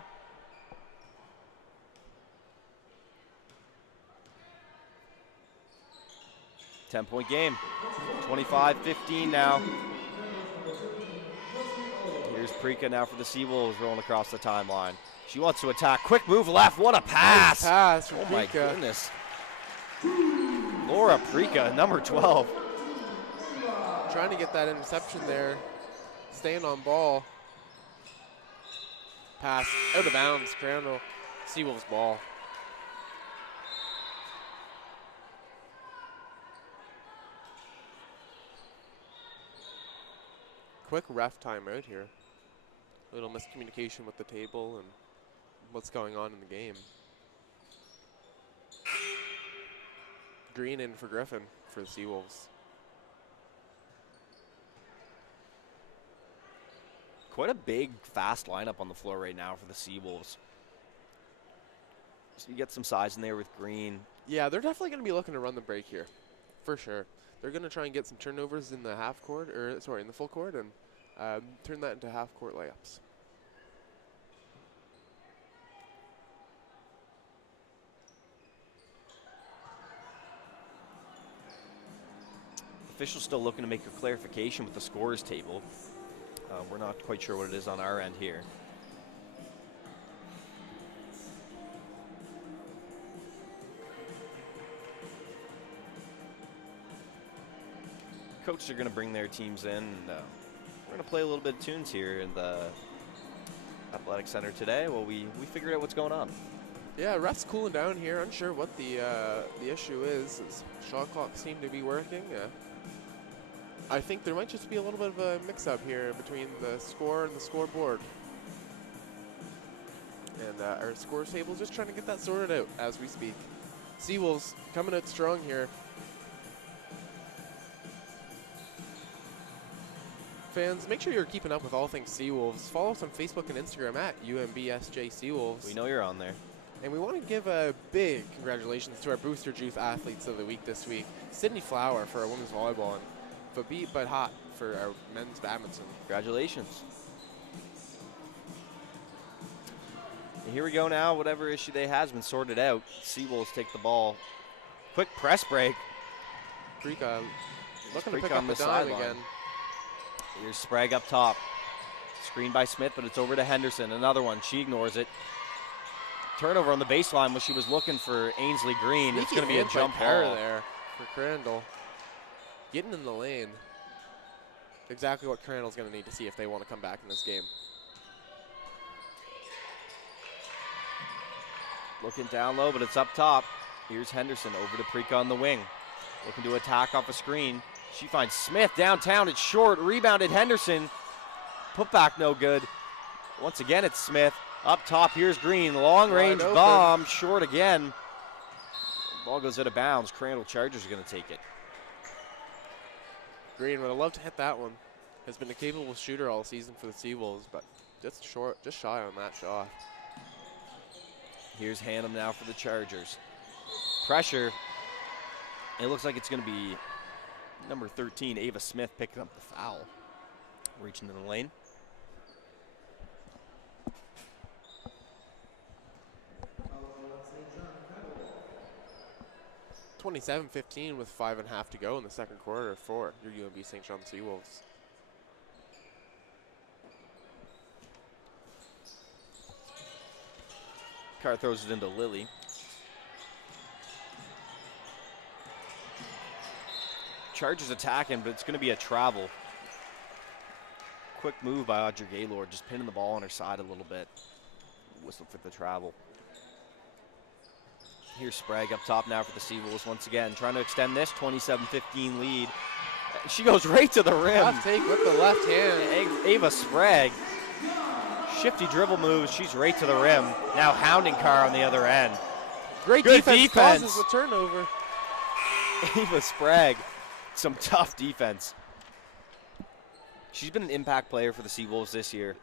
Ten-point game. 25-15 now. Here's Prika now for the Seawolves rolling across the timeline. She wants to attack. Quick move left. What a pass. Nice pass from Oh my Prika. goodness. Laura Prika, number 12. Trying to get that interception there. Staying on ball. Pass out of bounds. Crandall. Seawolves ball. Quick ref timeout here. A little miscommunication with the table and what's going on in the game. Green in for Griffin for the Seawolves. Quite a big, fast lineup on the floor right now for the Seawolves. So you get some size in there with Green. Yeah, they're definitely going to be looking to run the break here, for sure. They're going to try and get some turnovers in the half court, or sorry, in the full court, and turn that into half court layups. Officials still looking to make a clarification with the scorers table. We're not quite sure what it is on our end here. Coaches are going to bring their teams in, and we're going to play a little bit of tunes here in the Athletic Center today while we figure out what's going on. Yeah, ref's cooling down here. Unsure what the issue is. Shot clocks seem to be working. I think there might just be a little bit of a mix-up here between the score and the scoreboard. And our scores table is just trying to get that sorted out as we speak. Seawolves coming out strong here. Fans, make sure you're keeping up with all things Seawolves. Follow us on Facebook and Instagram at UNBSJ Seawolves. We know you're on there. And we want to give a big congratulations to our Booster Juice Athletes of the Week this week. Sydney Flower for our women's volleyball and Fabit but hot for our men's badminton. Congratulations. And here we go now. Whatever issue they has been sorted out. Seawolves take the ball. Quick press break. Prika looking to Prika pick on up the the dime sideline. again. Here's Sprague up top. Screened by Smith, but it's over to Henderson. Another one. She ignores it. Turnover on the baseline when she was looking for Ainsley Green. It's going to be a jump ball there for Crandall. Getting in the lane. Exactly what Crandall's going to need to see if they want to come back in this game. Looking down low, but it's up top. Here's Henderson over to Prika on the wing. Looking to attack off a screen. She finds Smith downtown. It's short. Rebounded Henderson. Put back no good. Once again, it's Smith. Up top, here's Green. Long range bomb. Short again. Ball goes out of bounds. Crandall Chargers are going to take it. Green would have loved to hit that one. Has been a capable shooter all season for the Seawolves, but just short, just shy on that shot. Here's Hannum now for the Chargers. Pressure. It looks like it's going to be number 13, Ava Smith, picking up the foul. Reaching in the lane. (27-15) with 5.5 to go in the second quarter for your UNB St. John Seawolves. Carr throws it into Lily. Chargers attacking, but it's going to be a travel. Quick move by Audrey Gaylord, just pinning the ball on her side a little bit. Whistle for the travel. Here's Sprague up top now for the Seawolves once again, trying to extend this 27-15 lead. She goes right to the rim. Tough take with the left hand. Ava Sprague. Shifty dribble moves. She's right to the rim. Now hounding Carr on the other end. Great defense causes the turnover. Ava Sprague. Some tough defense. She's been an impact player for the Seawolves this year.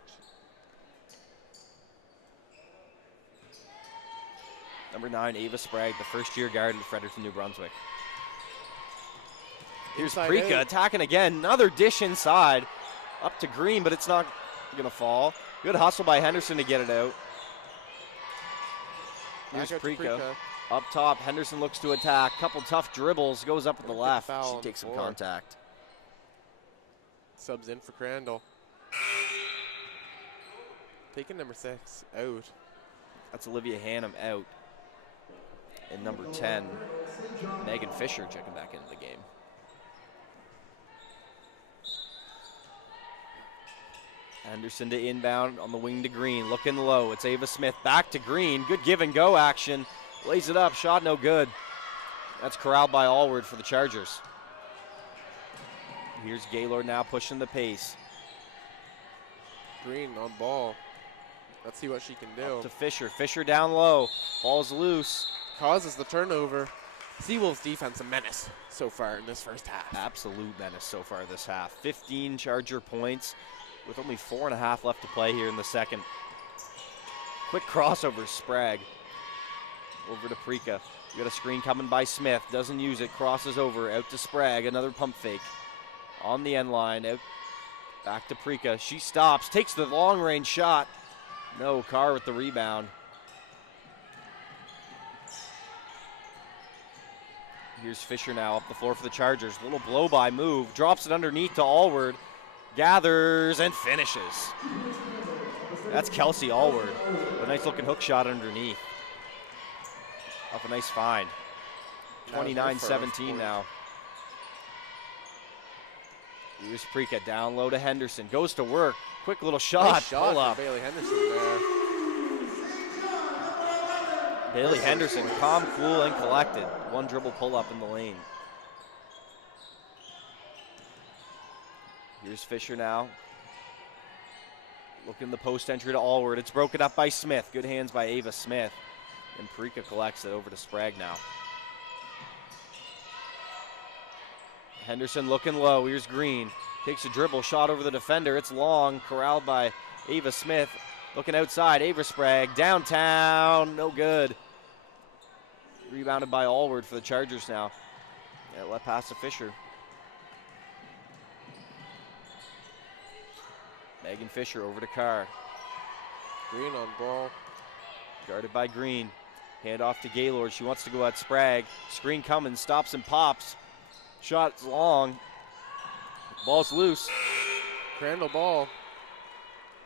Number 9, Ava Sprague, the first-year guard at Fredericton, New Brunswick. Here's Prika attacking again. Another dish inside. Up to Green, but it's not going to fall. Good hustle by Henderson to get it out. Here's Prika. Up top, Henderson looks to attack. Couple tough dribbles, goes up with the left. She takes some contact. Subs in for Crandall. Taking number 6 out. That's Olivia Hannum out. And number 10, Megan Fisher checking back into the game. Henderson to inbound on the wing to Green. Looking low. It's Ava Smith back to Green. Good give and go action. Lays it up. Shot no good. That's corralled by Allward for the Chargers. Here's Gaylord now pushing the pace. Green on ball. Let's see what she can do. Up to Fisher. Fisher down low. Ball's loose. Causes the turnover. Seawolves defense a menace so far in this first half. Absolute menace so far this half. 15 Charger points with only 4.5 left to play here in the second. Quick crossover, Sprague. Over to Prika. You got a screen coming by Smith. Doesn't use it. Crosses over. Out to Sprague. Another pump fake. On the end line. Out. Back to Prika. She stops. Takes the long range shot. No. Carr with the rebound. Here's Fisher now up the floor for the Chargers. Little blow-by move. Drops it underneath to Allward. Gathers and finishes. That's Kelsey Allward. A nice-looking hook shot underneath. Off a nice find. 29-17 now. Here's Prika down low to Henderson. Goes to work. Quick little shot. Nice shot Pull up. for Bailey Henderson there. Bailey Henderson, calm, cool, and collected. One dribble pull up in the lane. Here's Fisher now. Looking the post entry to Allward. It's broken up by Smith. Good hands by Ava Smith. And Parika collects it over to Sprague now. Henderson looking low. Here's Green. Takes a dribble, shot over the defender. It's long, corralled by Ava Smith. Looking outside, Ava Sprague, downtown, no good. Rebounded by Allward for the Chargers now. Yeah, let pass to Fisher. Megan Fisher over to Carr. Green on ball. Guarded by Green. Hand off to Gaylord. She wants to go at Sprague. Screen coming, stops and pops. Shot's long. Ball's loose. Crandall ball.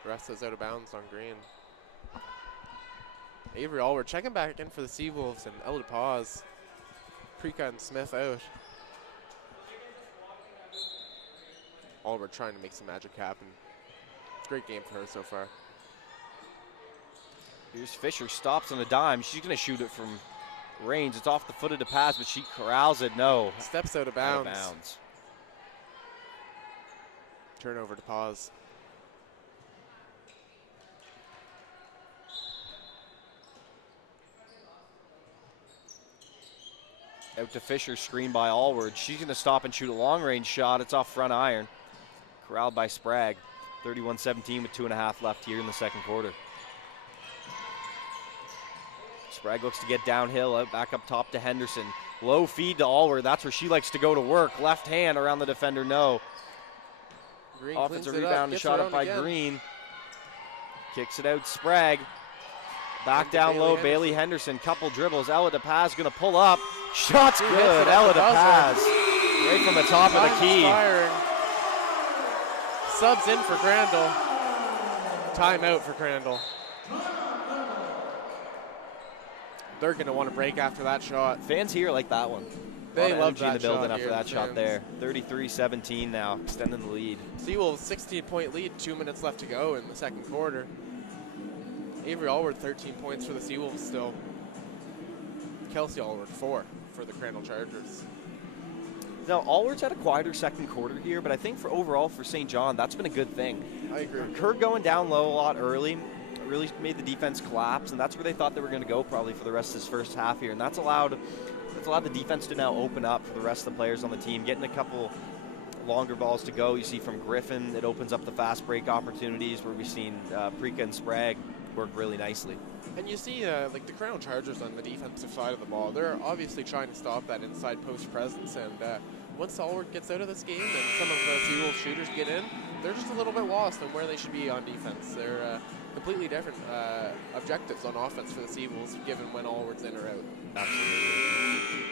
The rest is out of bounds on Green. Avery Allward checking back in for the Seawolves and Ella pause. Prika and Smith out. Allward trying to make some magic happen. It's a great game for her so far. Here's Fisher, stops on a dime. She's going to shoot it from range. It's off the foot of the pass, but she corrals it. No. Steps out of bounds. Out of bounds. Turnover to pause. Out to Fisher, screen by Allward. She's going to stop and shoot a long-range shot. It's off front iron. Corralled by Sprague. 31-17 with 2.5 left here in the second quarter. Sprague looks to get downhill, out back up top to Henderson. Low feed to Allward. That's where she likes to go to work. Left hand around the defender, no. Green Offensive cleans it rebound and shot up by again. Green. Kicks it out, Sprague. Back Into down Bailey low, Henderson. Bailey Henderson. Couple dribbles. Ella DePaz going to pull up. Shot's She hits good. it Ella at the buzzer. DePaz. Right from the top of the Time key. expiring. Subs in for Crandall. Timeout for Crandall. They're going to want to break after that shot. Fans here like that one. They Lot of love energy in that the building shot after here, that the shot fans. there. 33-17 now, extending the lead. Seawolves 16-point lead, 2 minutes left to go in the second quarter. Avery Allward 13 points for the Seawolves still. Kelsey Allward 4 for the Crandall Chargers. Now, Allward's had a quieter second quarter here, but I think for overall for St. John, that's been a good thing. I agree. Her going down low a lot early really made the defense collapse, and that's where they thought they were going to go probably for the rest of this first half here. And that's allowed the defense to now open up for the rest of the players on the team, getting a couple longer balls to go. You see from Griffin, it opens up the fast break opportunities where we've seen Prika and Sprague work really nicely. And you see, like the Crandall Chargers on the defensive side of the ball, they're obviously trying to stop that inside post presence. And once Allward gets out of this game and some of the Seawolves shooters get in, they're just a little bit lost on where they should be on defense. They're completely different objectives on offense for the Seawolves, given when Allward's in or out. Absolutely.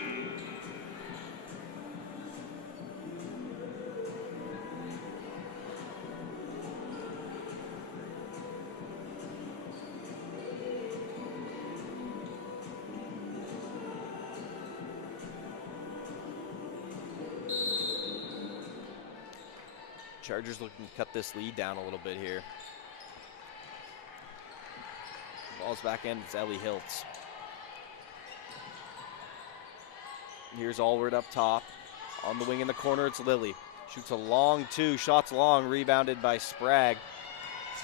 Chargers looking to cut this lead down a little bit here. Ball's back end, it's Ellie Hiltz. Here's Allward up top. On the wing in the corner, it's Lilly. Shoots a long two, shots long, rebounded by Sprague.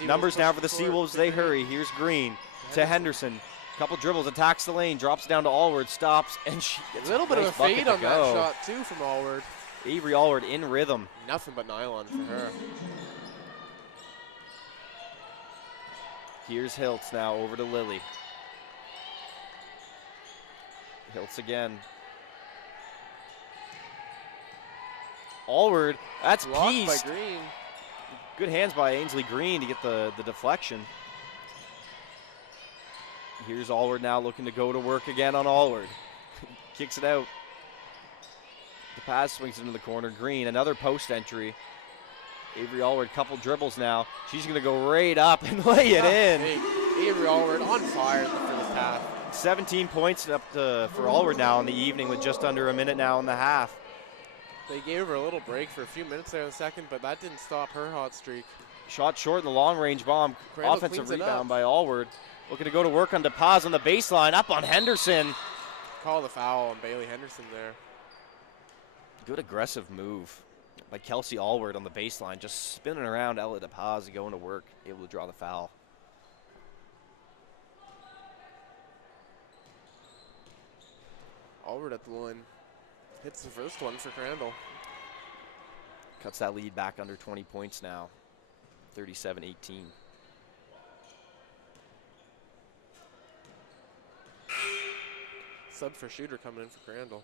Numbers now for the Seawolves, they hurry. Here's Green to Henderson. Couple dribbles, attacks the lane, drops down to Allward, stops, and she gets A little bit nice of a bucket fade to on that go. shot, too, from Allward. Avery Allward in rhythm. Nothing but nylon for her. Here's Hiltz now over to Lilly. Hiltz again. Allward, that's Blocked pieced. by Green. Good hands by Ainsley Green to get the deflection. Here's Allward now looking to go to work again on Allward. Kicks it out. Capaz swings into the corner. Green, another post entry. Avery Allward, couple dribbles now. She's going to go right up and lay it in. Hey, Avery Allward on fire in the first half. 17 points up for Allward now in the evening with just under a minute now in the half. They gave her a little break for a few minutes there in the second, but that didn't stop her hot streak. Shot short in the long-range bomb. Crandall Offensive cleans it rebound up. by Allward. Looking to go to work on DePaz on the baseline. Up on Henderson. Call the foul on Bailey Henderson there. Good aggressive move by Kelsey Allward on the baseline. Just spinning around Ella DePaz and going to work. Able to draw the foul. Allward at the line. Hits the first one for Crandall. Cuts that lead back under 20 points now. 37-18. Sub for shooter coming in for Crandall.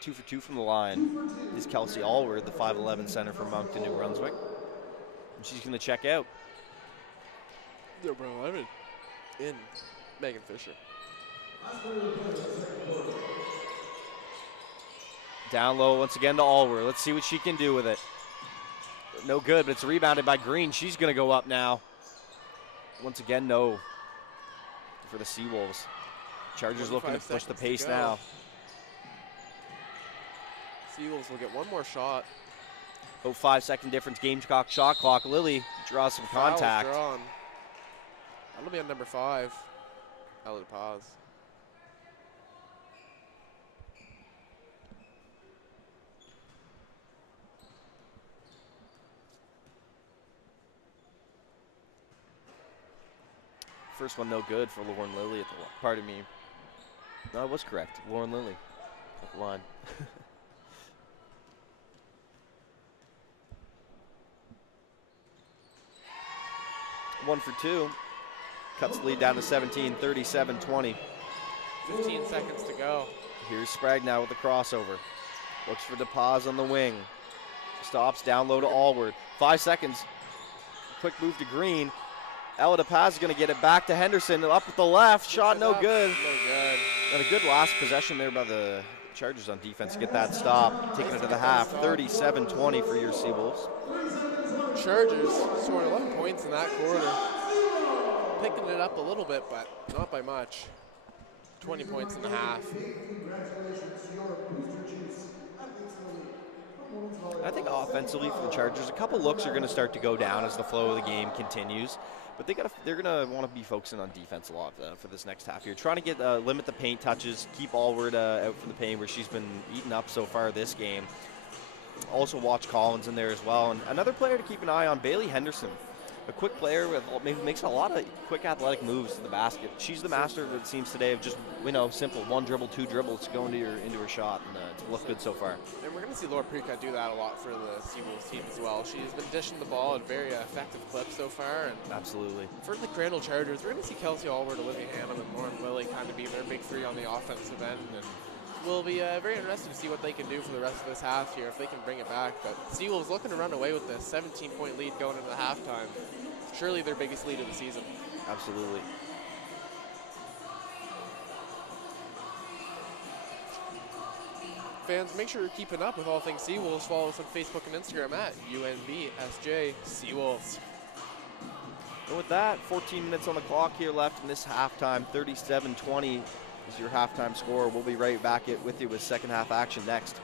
2 for 2 from the line is Kelsey Allward, the 5'11 center from Moncton, New Brunswick. And she's going to check out. Number 11 in Megan Fisher. Down low once again to Allward. Let's see what she can do with it. No good, but it's rebounded by Green. She's going to go up now. Once again, no for the Seawolves. Chargers looking to push the pace now. Seawolves will get one more shot. Oh, 5-second difference, game clock, shot clock. Lily draws some contact. Foul's drawn. That'll be on number 5. Ella DePaz. First one no good for Lauren Lilly at the line. Pardon me. No, I was correct. Lauren Lilly at the line. 1 for 2. Cuts the lead down to 17, 37-20. 15 seconds to go. Here's Sprague now with the crossover. Looks for DePaz on the wing. Stops down low to Allward. 5 seconds. Quick move to Green. Ella DePaz is going to get it back to Henderson. Up with the left. Shot no good. No good. And a good last possession there by the Chargers on defense to get that stop. Taking it to the half. 37-20 for your Seawolves. Chargers scored 11 points in that quarter. Picking it up a little bit, but not by much. 20 points in the half. I think offensively for the Chargers, a couple looks are going to start to go down as the flow of the game continues. But they're going to want to be focusing on defense a lot for this next half here. Trying to get limit the paint touches, keep Allward out from the paint where she's been eaten up so far this game. Also watch Collins in there as well. And another player to keep an eye on, Bailey Henderson. A quick player with makes a lot of quick athletic moves to the basket. She's the master, it seems today, of just simple 1 dribble, 2 dribbles to go into her shot, and it's looked good so far. And we're going to see Laura Preca do that a lot for the Seawolves team as well. She's been dishing the ball at very effective clips so far. And absolutely. For the Crandall Chargers, we're going to see Kelsey Allward, Olivia Hannum, and Lauren Lilly kind of be their big 3 on the offensive end. And we'll be very interested to see what they can do for the rest of this half here, if they can bring it back. But Seawolves looking to run away with this 17-point lead going into the halftime. Surely their biggest lead of the season. Absolutely. Fans, make sure you're keeping up with all things Seawolves. Follow us on Facebook and Instagram at UNBSJ Seawolves. And with that, 14 minutes on the clock here left in this halftime. 37-20 is your halftime score. We'll be right back with you with second half action next.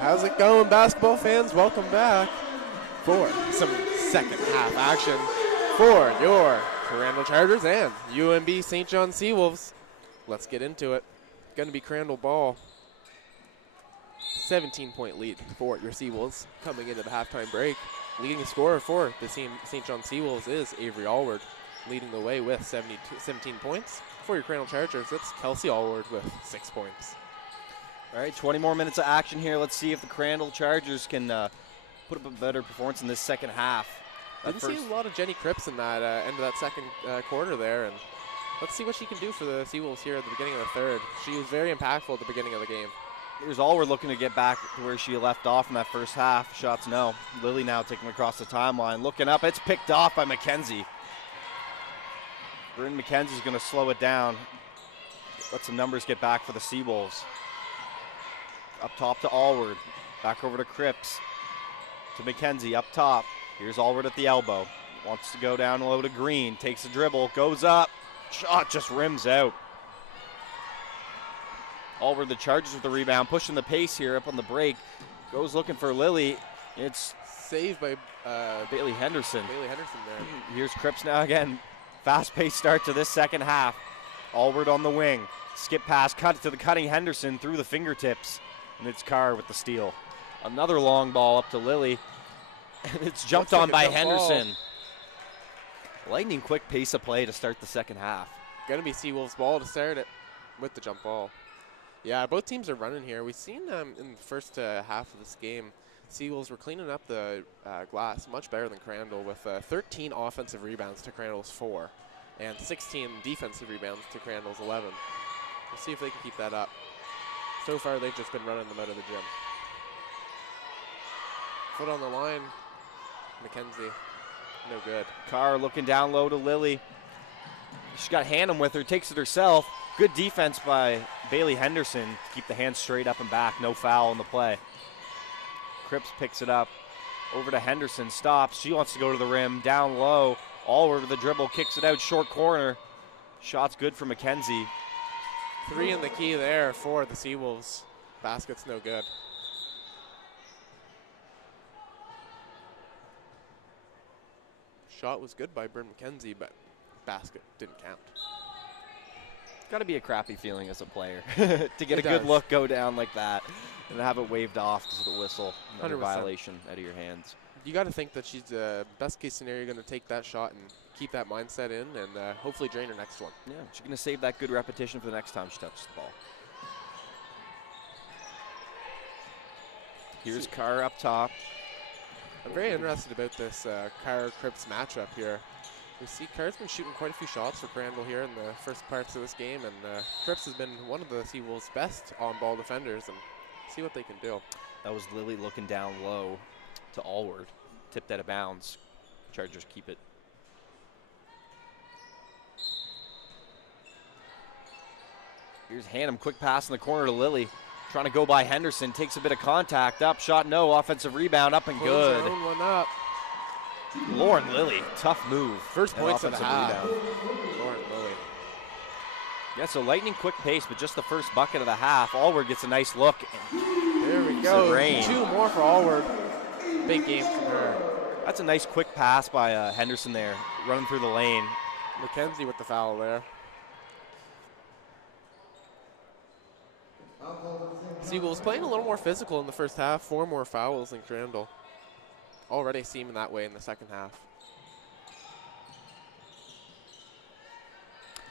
How's it going, basketball fans? Welcome back for some second half action for your Crandall Chargers and UNB St. John Seawolves. Let's get into it. Going to be Crandall ball. 17-point lead for your Seawolves coming into the halftime break. Leading scorer for the St. John Seawolves is Avery Allward, leading the way with 17 points. For your Crandall Chargers, it's Kelsey Allward with 6 points. All right, 20 more minutes of action here. Let's see if the Crandall Chargers can put up a better performance in this second half. Didn't see a lot of Jenny Cripps in that end of that second quarter there, and let's see what she can do for the Seawolves here at the beginning of the third. She was very impactful at the beginning of the game. Here's Allward looking to get back to where she left off in that first half. Shots no. Lily now taking across the timeline. Looking up, it's picked off by McKenzie. Bryn McKenzie's going to slow it down. Let some numbers get back for the Seawolves. Up top to Allward. Back over to Cripps. To McKenzie up top. Here's Allward at the elbow. Wants to go down low to Green. Takes a dribble. Goes up. Shot just rims out. Allward, the Chargers with the rebound. Pushing the pace here up on the break. Goes looking for Lily. It's saved by Bailey Henderson. Bailey Henderson there. Here's Cripps now again. Fast-paced start to this second half. Allward on the wing. Skip pass, cut it to the cutting Henderson through the fingertips. And it's Carr with the steal. Another long ball up to Lily. And it's jumped on by Henderson. Lightning quick pace of play to start the second half. Gonna be Seawolves ball to start it with the jump ball. Yeah, both teams are running here. We've seen in the first half of this game, Seawolves were cleaning up the glass much better than Crandall with 13 offensive rebounds to Crandall's 4 and 16 defensive rebounds to Crandall's 11. We'll see if they can keep that up. So far, they've just been running them out of the gym. Foot on the line, McKenzie, no good. Carr looking down low to Lily. She's got Hannum with her, takes it herself. Good defense by Bailey Henderson to keep the hands straight up and back. No foul in the play. Cripps picks it up. Over to Henderson, stops. She wants to go to the rim, down low. Allward with the dribble, kicks it out, short corner. Shot's good for McKenzie. 3 in the key there for the Seawolves. Basket's no good. Shot was good by Bryn McKenzie, but basket didn't count. Got to be a crappy feeling as a player to get a good look, go down like that, and have it waved off because of the whistle. Another 100%. Violation out of your hands. You got to think that she's best case scenario going to take that shot and keep that mindset in and hopefully drain her next one. Yeah, she's going to save that good repetition for the next time she touches the ball. Here's Carr up top. I'm very interested about this Carr-Cripps matchup here. We see Carr's been shooting quite a few shots for Crandall here in the first parts of this game, and Cripps has been one of the Seawolves' best on-ball defenders, and see what they can do. That was Lily looking down low to Allward. Tipped out of bounds. Chargers keep it. Here's Hannum, quick pass in the corner to Lily. Trying to go by Henderson, takes a bit of contact, up, shot no, offensive rebound, up and good. Her own one up. Lauren Lilly, tough move. First points of the half. Lauren Lilly. Yeah, so lightning quick pace, but just the first bucket of the half. Allward gets a nice look. There we go. 2 more for Allward. Big game from her. That's a nice quick pass by Henderson there, running through the lane. McKenzie with the foul there. Seawolves playing a little more physical in the first half. 4 more fouls than Crandall. Already seeming that way in the second half.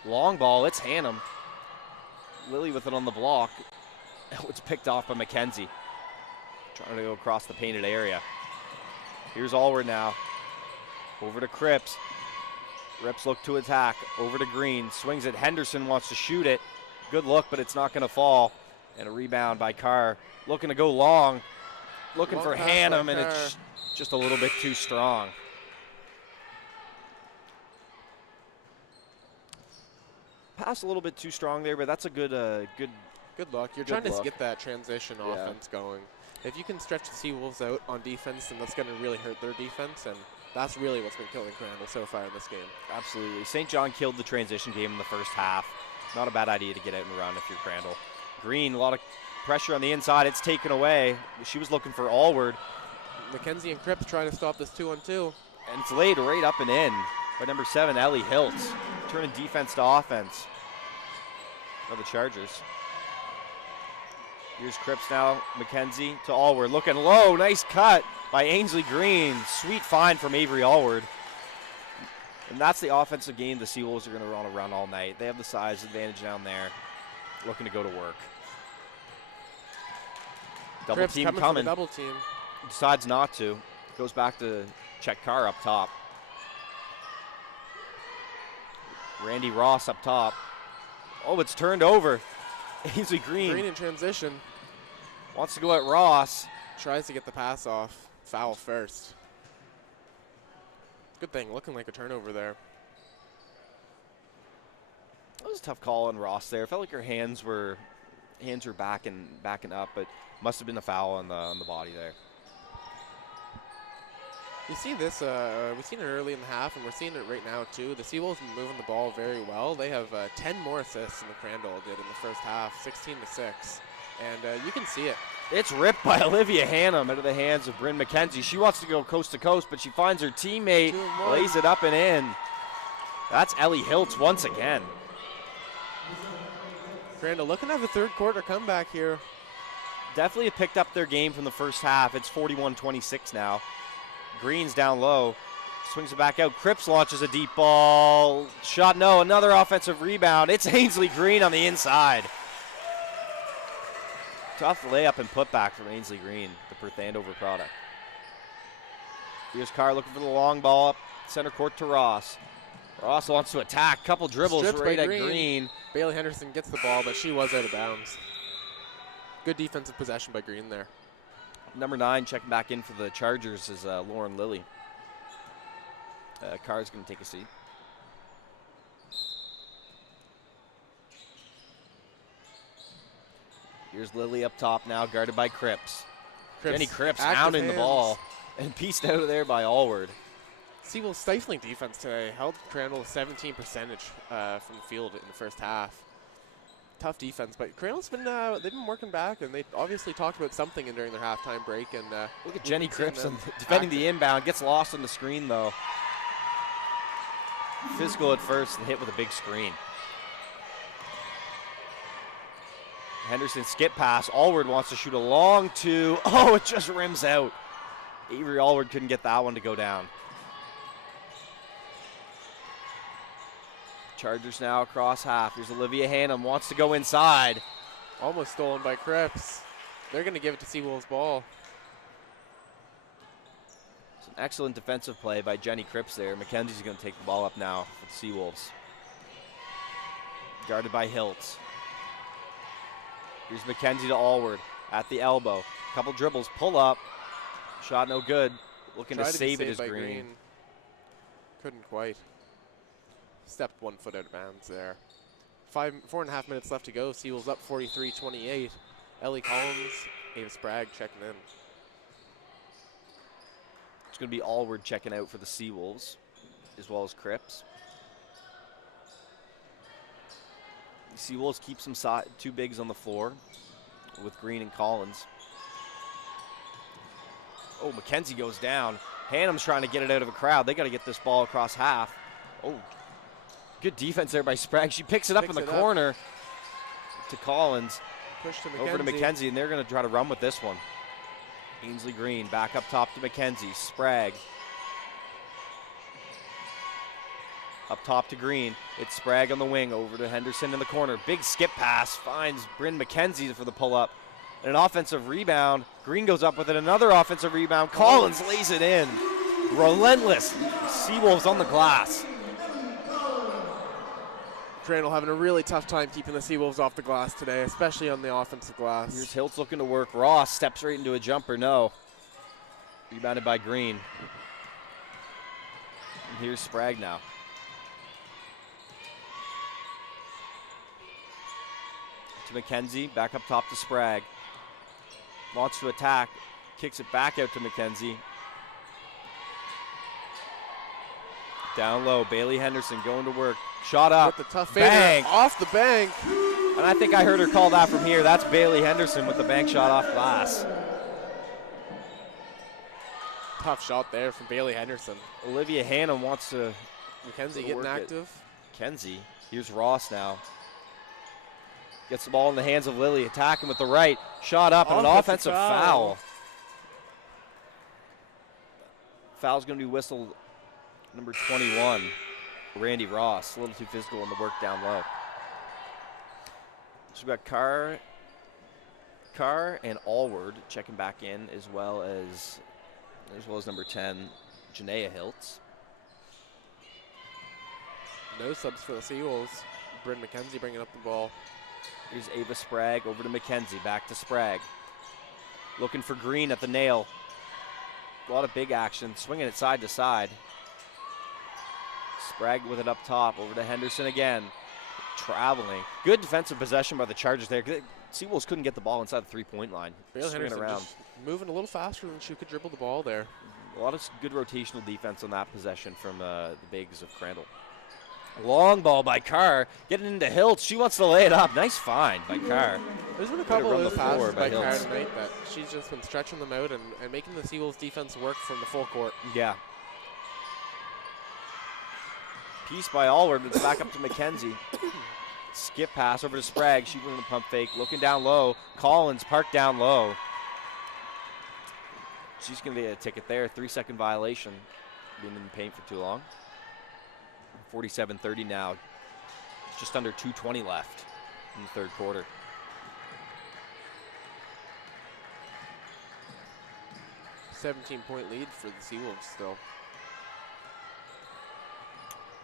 Long ball, it's Hannum. Lily with it on the block. It's picked off by McKenzie. Trying to go across the painted area. Here's Allward now. Over to Cripps. Rips look to attack. Over to Green. Swings it. Henderson wants to shoot it. Good look, but it's not going to fall. And a rebound by Carr. Looking to go long. Looking for Hannum, and it's just a little bit too strong. Pass a little bit too strong there, but that's a good look. You're trying to get that transition offense going. If you can stretch the Seawolves out on defense, then that's going to really hurt their defense, and that's really what's been killing Crandall so far in this game. Absolutely. St. John killed the transition game in the first half. Not a bad idea to get out and run if you're Crandall. Green, a lot of pressure on the inside. It's taken away. She was looking for Allward. Mackenzie and Cripps trying to stop this 2-on-2. And it's laid right up and in by number 7, Ellie Hiltz. Turning defense to offense for the Chargers. Here's Cripps now. Mackenzie to Allward. Looking low. Nice cut by Ainsley Green. Sweet find from Avery Allward. And that's the offensive game the Seawolves are going to run all night. They have the size advantage down there. Looking to go to work. Double Cripps team coming. coming. For the double team. Decides not to. Goes back to check Carr up top. Randy Ross up top. Oh, it's turned over. Ainsley Green. Green in transition. Wants to go at Ross. Tries to get the pass off. Foul first. Good thing. Looking like a turnover there. That was a tough call on Ross there. Felt like her hands were backing up, but must have been a foul on the body there. You see this, we've seen it early in the half, and we're seeing it right now too. The Seawolves have been moving the ball very well. They have 10 more assists than the Crandall did in the first half, 16-6. And you can see it. It's ripped by Olivia Hannum out of the hands of Bryn McKenzie. She wants to go coast to coast, but she finds her teammate, lays it up and in. That's Ellie Hiltz once again. Crandall looking to have a third quarter comeback here. Definitely have picked up their game from the first half. It's 41-26 now. Green's down low. Swings it back out. Cripps launches a deep ball. Shot, no. Another offensive rebound. It's Ainsley Green on the inside. Tough layup and putback from Ainsley Green, the Perth Andover product. Here's Carr looking for the long ball up center court to Ross. Ross wants to attack. Couple dribbles Stripped right by at Green. Bailey Henderson gets the ball, but she was out of bounds. Good defensive possession by Green there. Number 9 checking back in for the Chargers is Lauren Lilly. Carr's going to take a seat. Here's Lilly up top now, guarded by Cripps. Jenny Cripps hounding the ball and pieced out of there by Allward. Seawolves stifling defense today. Held Crandall 17% from the field in the first half. Tough defense, but Crandall's been they've been working back, and they obviously talked about something during their halftime break. And look at Jenny Cripps defending the inbound, gets lost on the screen though. Physical at first and hit with a big screen. Henderson skip pass. Allward wants to shoot a long 2. Oh, it just rims out. Avery Allward couldn't get that one to go down. Chargers now across half. Here's Olivia Hannum, wants to go inside. Almost stolen by Cripps. They're going to give it to Seawolves ball. It's an excellent defensive play by Jenny Cripps there. Mackenzie's going to take the ball up now for the Seawolves. Guarded by Hiltz. Here's Mackenzie to Allward at the elbow. Couple dribbles, pull up. Shot no good. Looking to save it as Green. Couldn't quite. Stepped 1 foot out of bounds there. 4.5 minutes left to go. Seawolves up 43-28. Ellie Collins, Ava Sprague checking in. It's going to be Allward checking out for the Seawolves, as well as Cripps. The Seawolves keep some 2 bigs on the floor with Green and Collins. Oh, Mackenzie goes down. Hannum's trying to get it out of a crowd. They got to get this ball across half. Oh, good defense there by Sprague. She picks it up in the corner to Collins. Push to Mackenzie. Over to Mackenzie, and they're going to try to run with this one. Ainsley Green back up top to Mackenzie. Sprague. Up top to Green. It's Sprague on the wing over to Henderson in the corner. Big skip pass finds Bryn McKenzie for the pull-up. And an offensive rebound. Green goes up with it. Another offensive rebound. Collins lays it in. Relentless. Seawolves on the glass. Crandall having a really tough time keeping the Seawolves off the glass today, especially on the offensive glass. Here's Hiltz looking to work. Ross steps right into a jumper. No. Rebounded by Green. And here's Sprague now. To Mackenzie. Back up top to Sprague. Wants to attack. Kicks it back out to Mackenzie. Down low. Bailey Henderson going to work. Shot up. With the tough bank. fader off the bank. And I think I heard her call that from here. That's Bailey Henderson with the bank shot off glass. Tough shot there from Bailey Henderson. Olivia Hannum wants to Mackenzie getting active. Kenzie. Here's Ross now. Gets the ball in the hands of Lily, attacking with the right. Shot up and an offensive foul. Foul's going to be whistled, number 21, Randy Ross. A little too physical in the work down low. So we've got Carr and Allward checking back in, as well as number 10, Janaea Hiltz. No subs for the Seawolves. Bryn McKenzie bringing up the ball. Here's Ava Sprague over to McKenzie, back to Sprague. Looking for Green at the nail. A lot of big action, swinging it side to side. Sprague with it up top, over to Henderson again. Traveling. Good defensive possession by the Chargers there. Seawolves couldn't get the ball inside the three-point line. Bailey Henderson around. Just moving a little faster than she could dribble the ball there. A lot of good rotational defense on that possession from the bigs of Crandall. Long ball by Carr, getting into Hiltz. She wants to lay it up. Nice find by Carr. There's been a couple of those passes by Carr tonight that she's just been stretching them out and making the Seawolves defense work from the full court. Yeah. Piece by Allward, but it's back up to McKenzie. Skip pass over to Sprague. She went in the pump fake, looking down low. Collins parked down low. She's going to get a ticket there. 3-second violation. Being in the paint for too long. 47-30 now. Just under 2:20 left in the third quarter. A 17-point lead for the Seawolves still.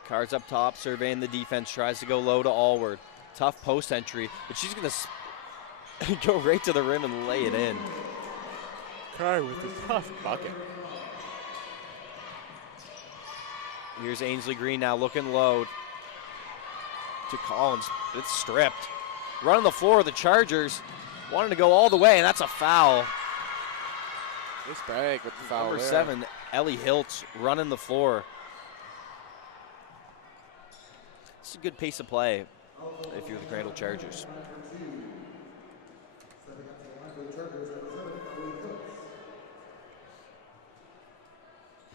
Carr's up top, surveying the defense, tries to go low to Allward. Tough post entry, but she's going to go right to the rim and lay it in. Carr with a tough bucket. Here's Ainsley Green now looking low to Collins. It's stripped. Running the floor of the Chargers. Wanting to go all the way, and that's a foul. This bag with the foul Number there. 7, Ellie Hiltz, running the floor. It's a good pace of play if you're the Crandall Chargers.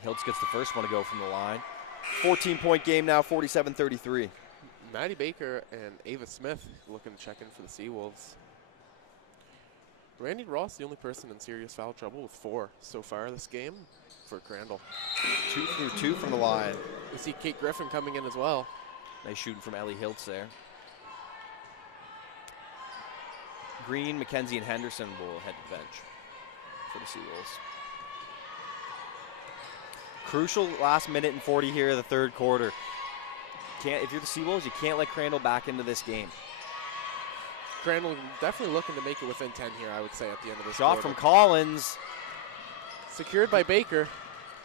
Hiltz gets the first one to go from the line. 14-point game now, 47-33. Maddie Baker and Ava Smith looking to check in for the Seawolves. Randy Ross, the only person in serious foul trouble with 4 so far this game for Crandall. 2 through 2 from the line. We see Kate Griffin coming in as well. Nice shooting from Ellie Hiltz there. Green, McKenzie, and Henderson will head to the bench for the Seawolves. Crucial last minute and 40 here of the third quarter. If you're the Seawolves, you can't let Crandall back into this game. Crandall definitely looking to make it within 10 here, I would say, at the end of this Shot quarter. from Collins. Secured by Baker.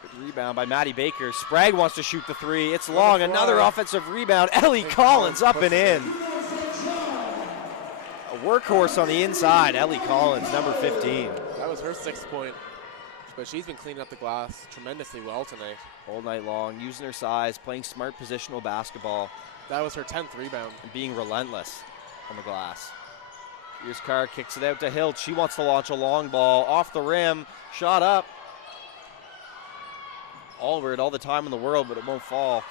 Good rebound by Maddie Baker. Sprague wants to shoot the 3. It's long. Another offensive rebound. Ellie Collins up and in. A workhorse on the inside. Ellie Collins, number 15. That was her 6th point. But she's been cleaning up the glass tremendously well tonight. All night long, using her size, playing smart positional basketball. That was her 10th rebound. And being relentless on the glass. Here's Carr, kicks it out to Hiltz. She wants to launch a long ball off the rim. Shot up. Allward, all the time in the world, but it won't fall.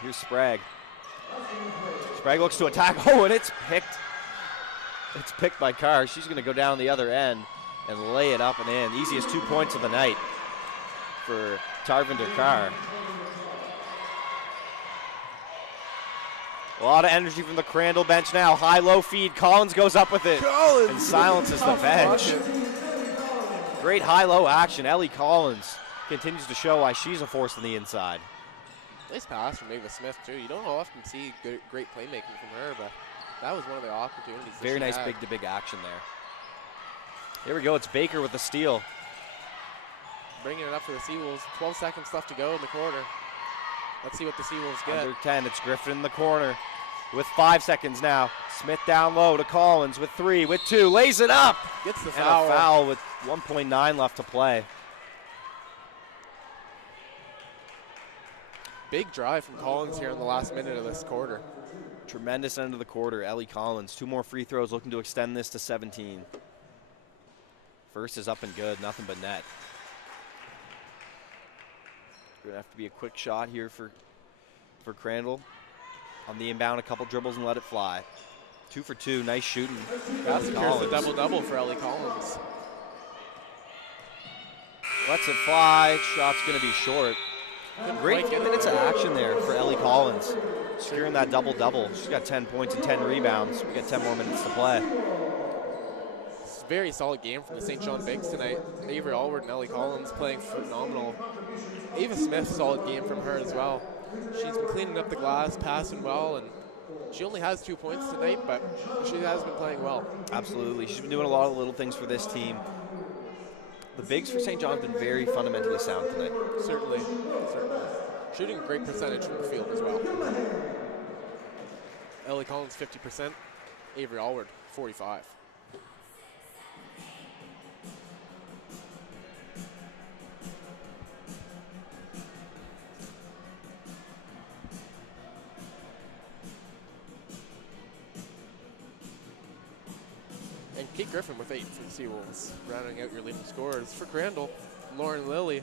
Here's Sprague. Sprague looks to attack. Oh, and it's picked. It's picked by Carr. She's going to go down the other end and lay it up and in. Easiest 2 points of the night for Tarvinder Carr. A lot of energy from the Crandall bench now. High-low feed. Collins goes up with it and silences the bench. Great high-low action. Ellie Collins continues to show why she's a force on the inside. Nice pass from Ava Smith, too. You don't often see great playmaking from her, but that was one of the opportunities. Very nice big-to-big action there. Here we go. It's Baker with the steal. Bringing it up for the Seawolves. 12 seconds left to go in the quarter. Let's see what the Seawolves get. Under 10. It's Griffin in the corner with 5 seconds now. Smith down low to Collins with 3, with 2. Lays it up. Gets the and foul. A foul with 1.9 left to play. Big drive from Collins here in the last minute of this quarter. Tremendous end of the quarter. Ellie Collins, 2 more free throws, looking to extend this to 17. First is up and good, nothing but net. Gonna have to be a quick shot here for Crandall. On the inbound, a couple dribbles and let it fly. 2 for 2, nice shooting. That secures the double-double for Ellie Collins. Lets it fly, shot's gonna be short. Great 10 minutes of action there for Ellie Collins. Securing that double-double. She's got 10 points and 10 rebounds. We got 10 more minutes to play. It's a very solid game from the St. John Bigs tonight. Avery Allward and Ellie Collins playing phenomenal. Ava Smith, solid game from her as well. She's been cleaning up the glass, passing well, and she only has 2 points tonight, but she has been playing well. Absolutely. She's been doing a lot of little things for this team. The bigs for St. John have been very fundamentally sound tonight. Certainly, certainly. Shooting a great percentage from the field as well. Ellie Collins, 50%. Avery Allward, 45%. And Kate Griffin with 8 for the Seawolves, rounding out your leading scorers. For Crandall, Lauren Lilly.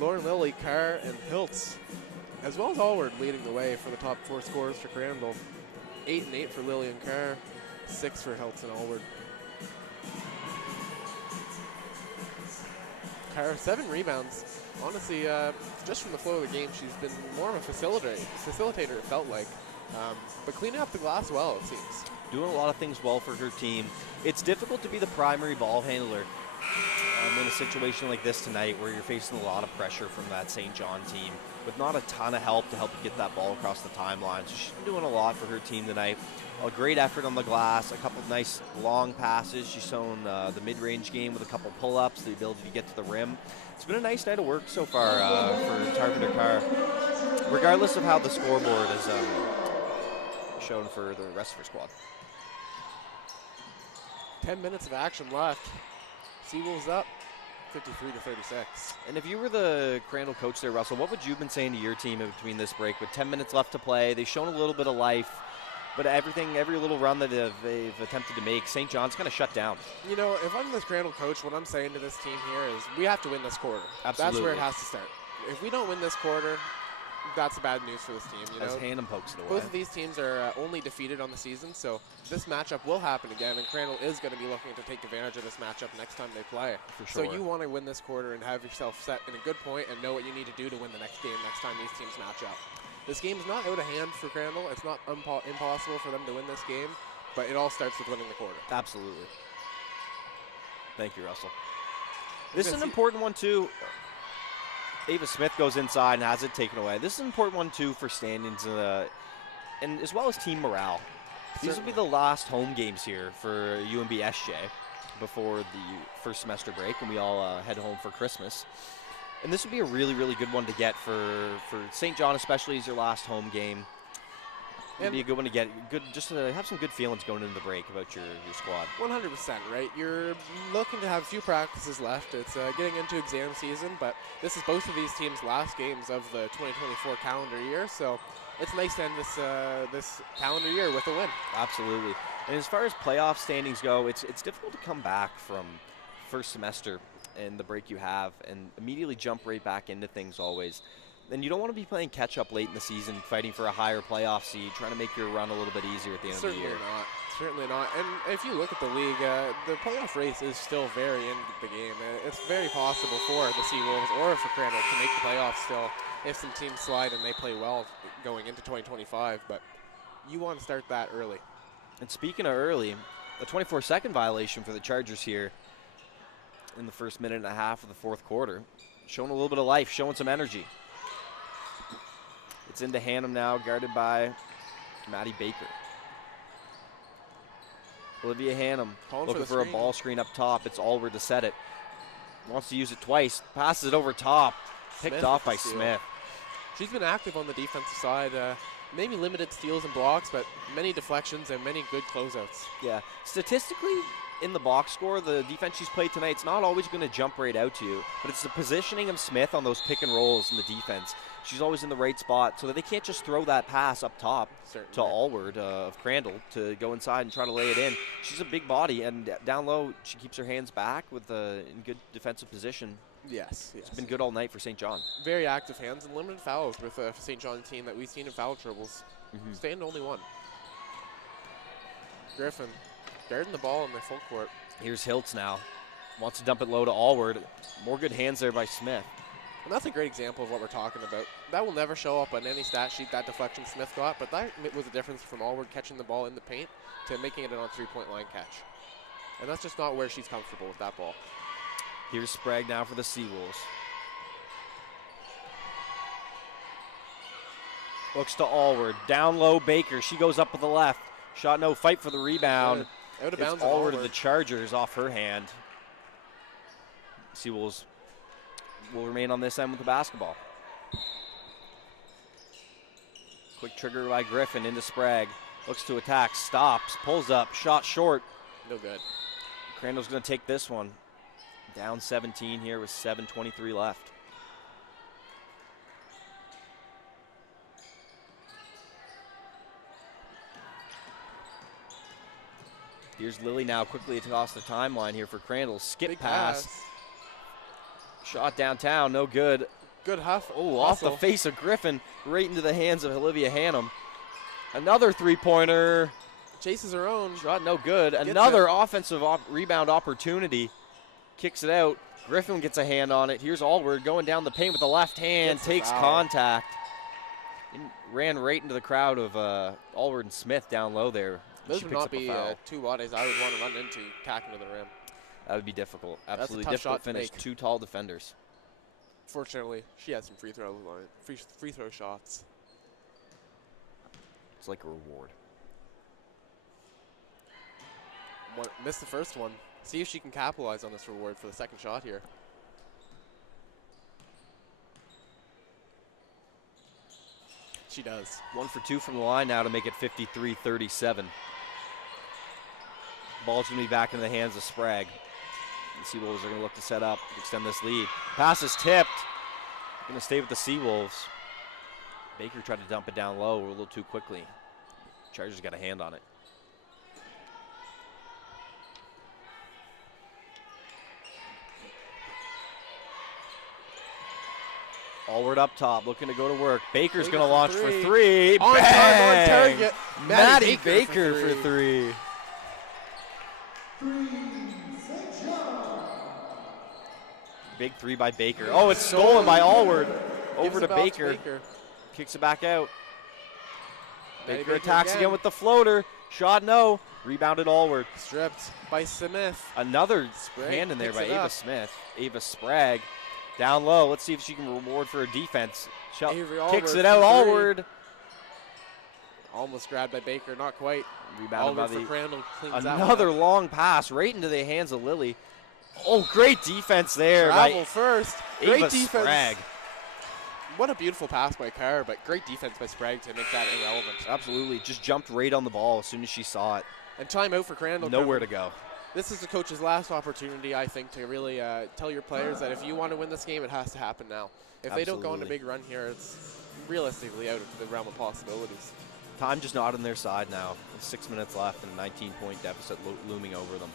Lauren Lilly, Carr, and Hiltz, as well as Allward leading the way for the top 4 scorers for Crandall. 8 and 8 for Lilly and Carr, 6 for Hiltz and Allward. Carr, 7 rebounds. Honestly, just from the flow of the game, she's been more of a facilitator, it felt like. But cleaning up the glass well, it seems. Doing a lot of things well for her team. It's difficult to be the primary ball handler in a situation like this tonight where you're facing a lot of pressure from that St. John team with not a ton of help to help you get that ball across the timeline. So she's been doing a lot for her team tonight. A great effort on the glass, a couple of nice long passes. She's shown the mid-range game with a couple pull-ups, the ability to get to the rim. It's been a nice night of work so far for Tarpenter Carr, regardless of how the scoreboard is shown for the rest of her squad. 10 minutes of action left. Seawolves up, 53-36. And if you were the Crandall coach there, Russell, what would you have been saying to your team in between this break? With 10 minutes left to play, they've shown a little bit of life, but every little run that they've attempted to make, St. John's kind of shut down. You know, if I'm this Crandall coach, what I'm saying to this team here is we have to win this quarter. Absolutely. That's where it has to start. If we don't win this quarter, that's bad news for this team. You know, as Hannum pokes it away. Both of these teams are only defeated on the season, so this matchup will happen again, and Crandall is going to be looking to take advantage of this matchup next time they play. For sure. So you want to win this quarter and have yourself set in a good point and know what you need to do to win the next game next time these teams match up. This game is not out of hand for Crandall. It's not impossible for them to win this game, but it all starts with winning the quarter. Absolutely. Thank you, Russell. This is an important one, too. Ava Smith goes inside and has it taken away. This is an important one, too, for standings and as well as team morale. These will be the last home games here for UNBSJ before the first semester break, and we all head home for Christmas. And this would be a really, really good one to get for St. John, especially as your last home game. It'd be a good one to get. Just to have some good feelings going into the break about your squad. 100%, right? You're looking to have a few practices left. It's getting into exam season, but this is both of these teams' last games of the 2024 calendar year, so it's nice to end this calendar year with a win. Absolutely. And as far as playoff standings go, it's difficult to come back from first semester and the break you have and immediately jump right back into things always. And you don't want to be playing catch-up late in the season, fighting for a higher playoff seed, trying to make your run a little bit easier at the end of the year. Certainly not. And if you look at the league, the playoff race is still very in the game. It's very possible for the Seawolves or for Crandall to make the playoffs still if some teams slide and they play well going into 2025. But you want to start that early. And speaking of early, a 24-second violation for the Chargers here in the first minute and a half of the fourth quarter. Showing a little bit of life, showing some energy. It's into Hannum now, guarded by Maddie Baker. Olivia Hannum looking for a ball screen up top. It's Allward to set it. Wants to use it twice. Passes it over top. Picked off by Smith. She's been active on the defensive side. Maybe limited steals and blocks, but many deflections and many good closeouts. Yeah. Statistically, in the box score, the defense she's played tonight, it's not always going to jump right out to you, but it's the positioning of Smith on those pick and rolls in the defense. She's always in the right spot so that they can't just throw that pass up top to Allward of Crandall to go inside and try to lay it in. She's a big body, and down low, she keeps her hands back with in good defensive position. Yes. It's been good all night for St. John. Very active hands and limited fouls with a St. John team that we've seen in foul troubles. Staying to only one. Griffin guarding the ball in the full court. Here's Hiltz now. Wants to dump it low to Allward. More good hands there by Smith. And that's a great example of what we're talking about. That will never show up on any stat sheet, that deflection Smith got, but that was a difference from Allward catching the ball in the paint to making it on a three-point line catch. And that's just not where she's comfortable with that ball. Here's Sprague now for the Seawolves. Looks to Allward. Down low, Baker. She goes up with the left. Shot no, fight for the rebound. Out of it's bounds. Allward to the Chargers off her hand. Seawolves will remain on this end with the basketball. Quick trigger by Griffin into Sprague. Looks to attack, stops, pulls up, shot short. No good. Crandall's going to take this one. Down 17 here with 7:23 left. Here's Lily now quickly across the timeline here for Crandall. Skip Big pass. Shot downtown, no good. Good huff. Oh, off the face of Griffin, right into the hands of Olivia Hannum. Another three-pointer. Chases her own. Shot no good. Another offensive rebound opportunity. Kicks it out. Griffin gets a hand on it. Here's Allward going down the paint with the left hand. Takes contact. And ran right into the crowd of Allward and Smith down low there. Those would not be two bodies I would want to run into tacking to the rim. That would be difficult. Absolutely That's a tough difficult finish. Two tall defenders. Fortunately, she had some free throw shots. It's like a reward. Missed the first one. See if she can capitalize on this reward for the second shot here. She does. 1 for 2 from the line now to make it 53-37. Ball's going to be back in the hands of Sprague. The Seawolves are going to look to set up, extend this lead. Pass is tipped. Going to stay with the Seawolves. Baker tried to dump it down low a little too quickly. Chargers got a hand on it. Allward up top, looking to go to work. Baker's going to launch for three. On Bang! target. Maddie Baker for three. Big three by Baker. Oh, it's stolen by Allward. Over to Baker. Kicks it back out. Baker attacks again with the floater. Shot no. Rebounded Allward. Stripped by Smith. Another hand in there by Ava Smith. Ava Sprague. Down low. Let's see if she can reward for her defense. Kicks it out. Allward. Almost grabbed by Baker. Not quite. Rebounded by the Crandall. Another long pass right into the hands of Lily. Oh, great defense there. Travel first. Great defense. Sprague. What a beautiful pass by Carr, but great defense by Sprague to make that irrelevant. Absolutely. Just jumped right on the ball as soon as she saw it. And timeout for Crandall. Nowhere to go. This is the coach's last opportunity, I think, to really tell your players that if you want to win this game, it has to happen now. If they don't go on a big run here, it's realistically out of the realm of possibilities. Time just not on their side now. 6 minutes left and a 19-point deficit looming over them.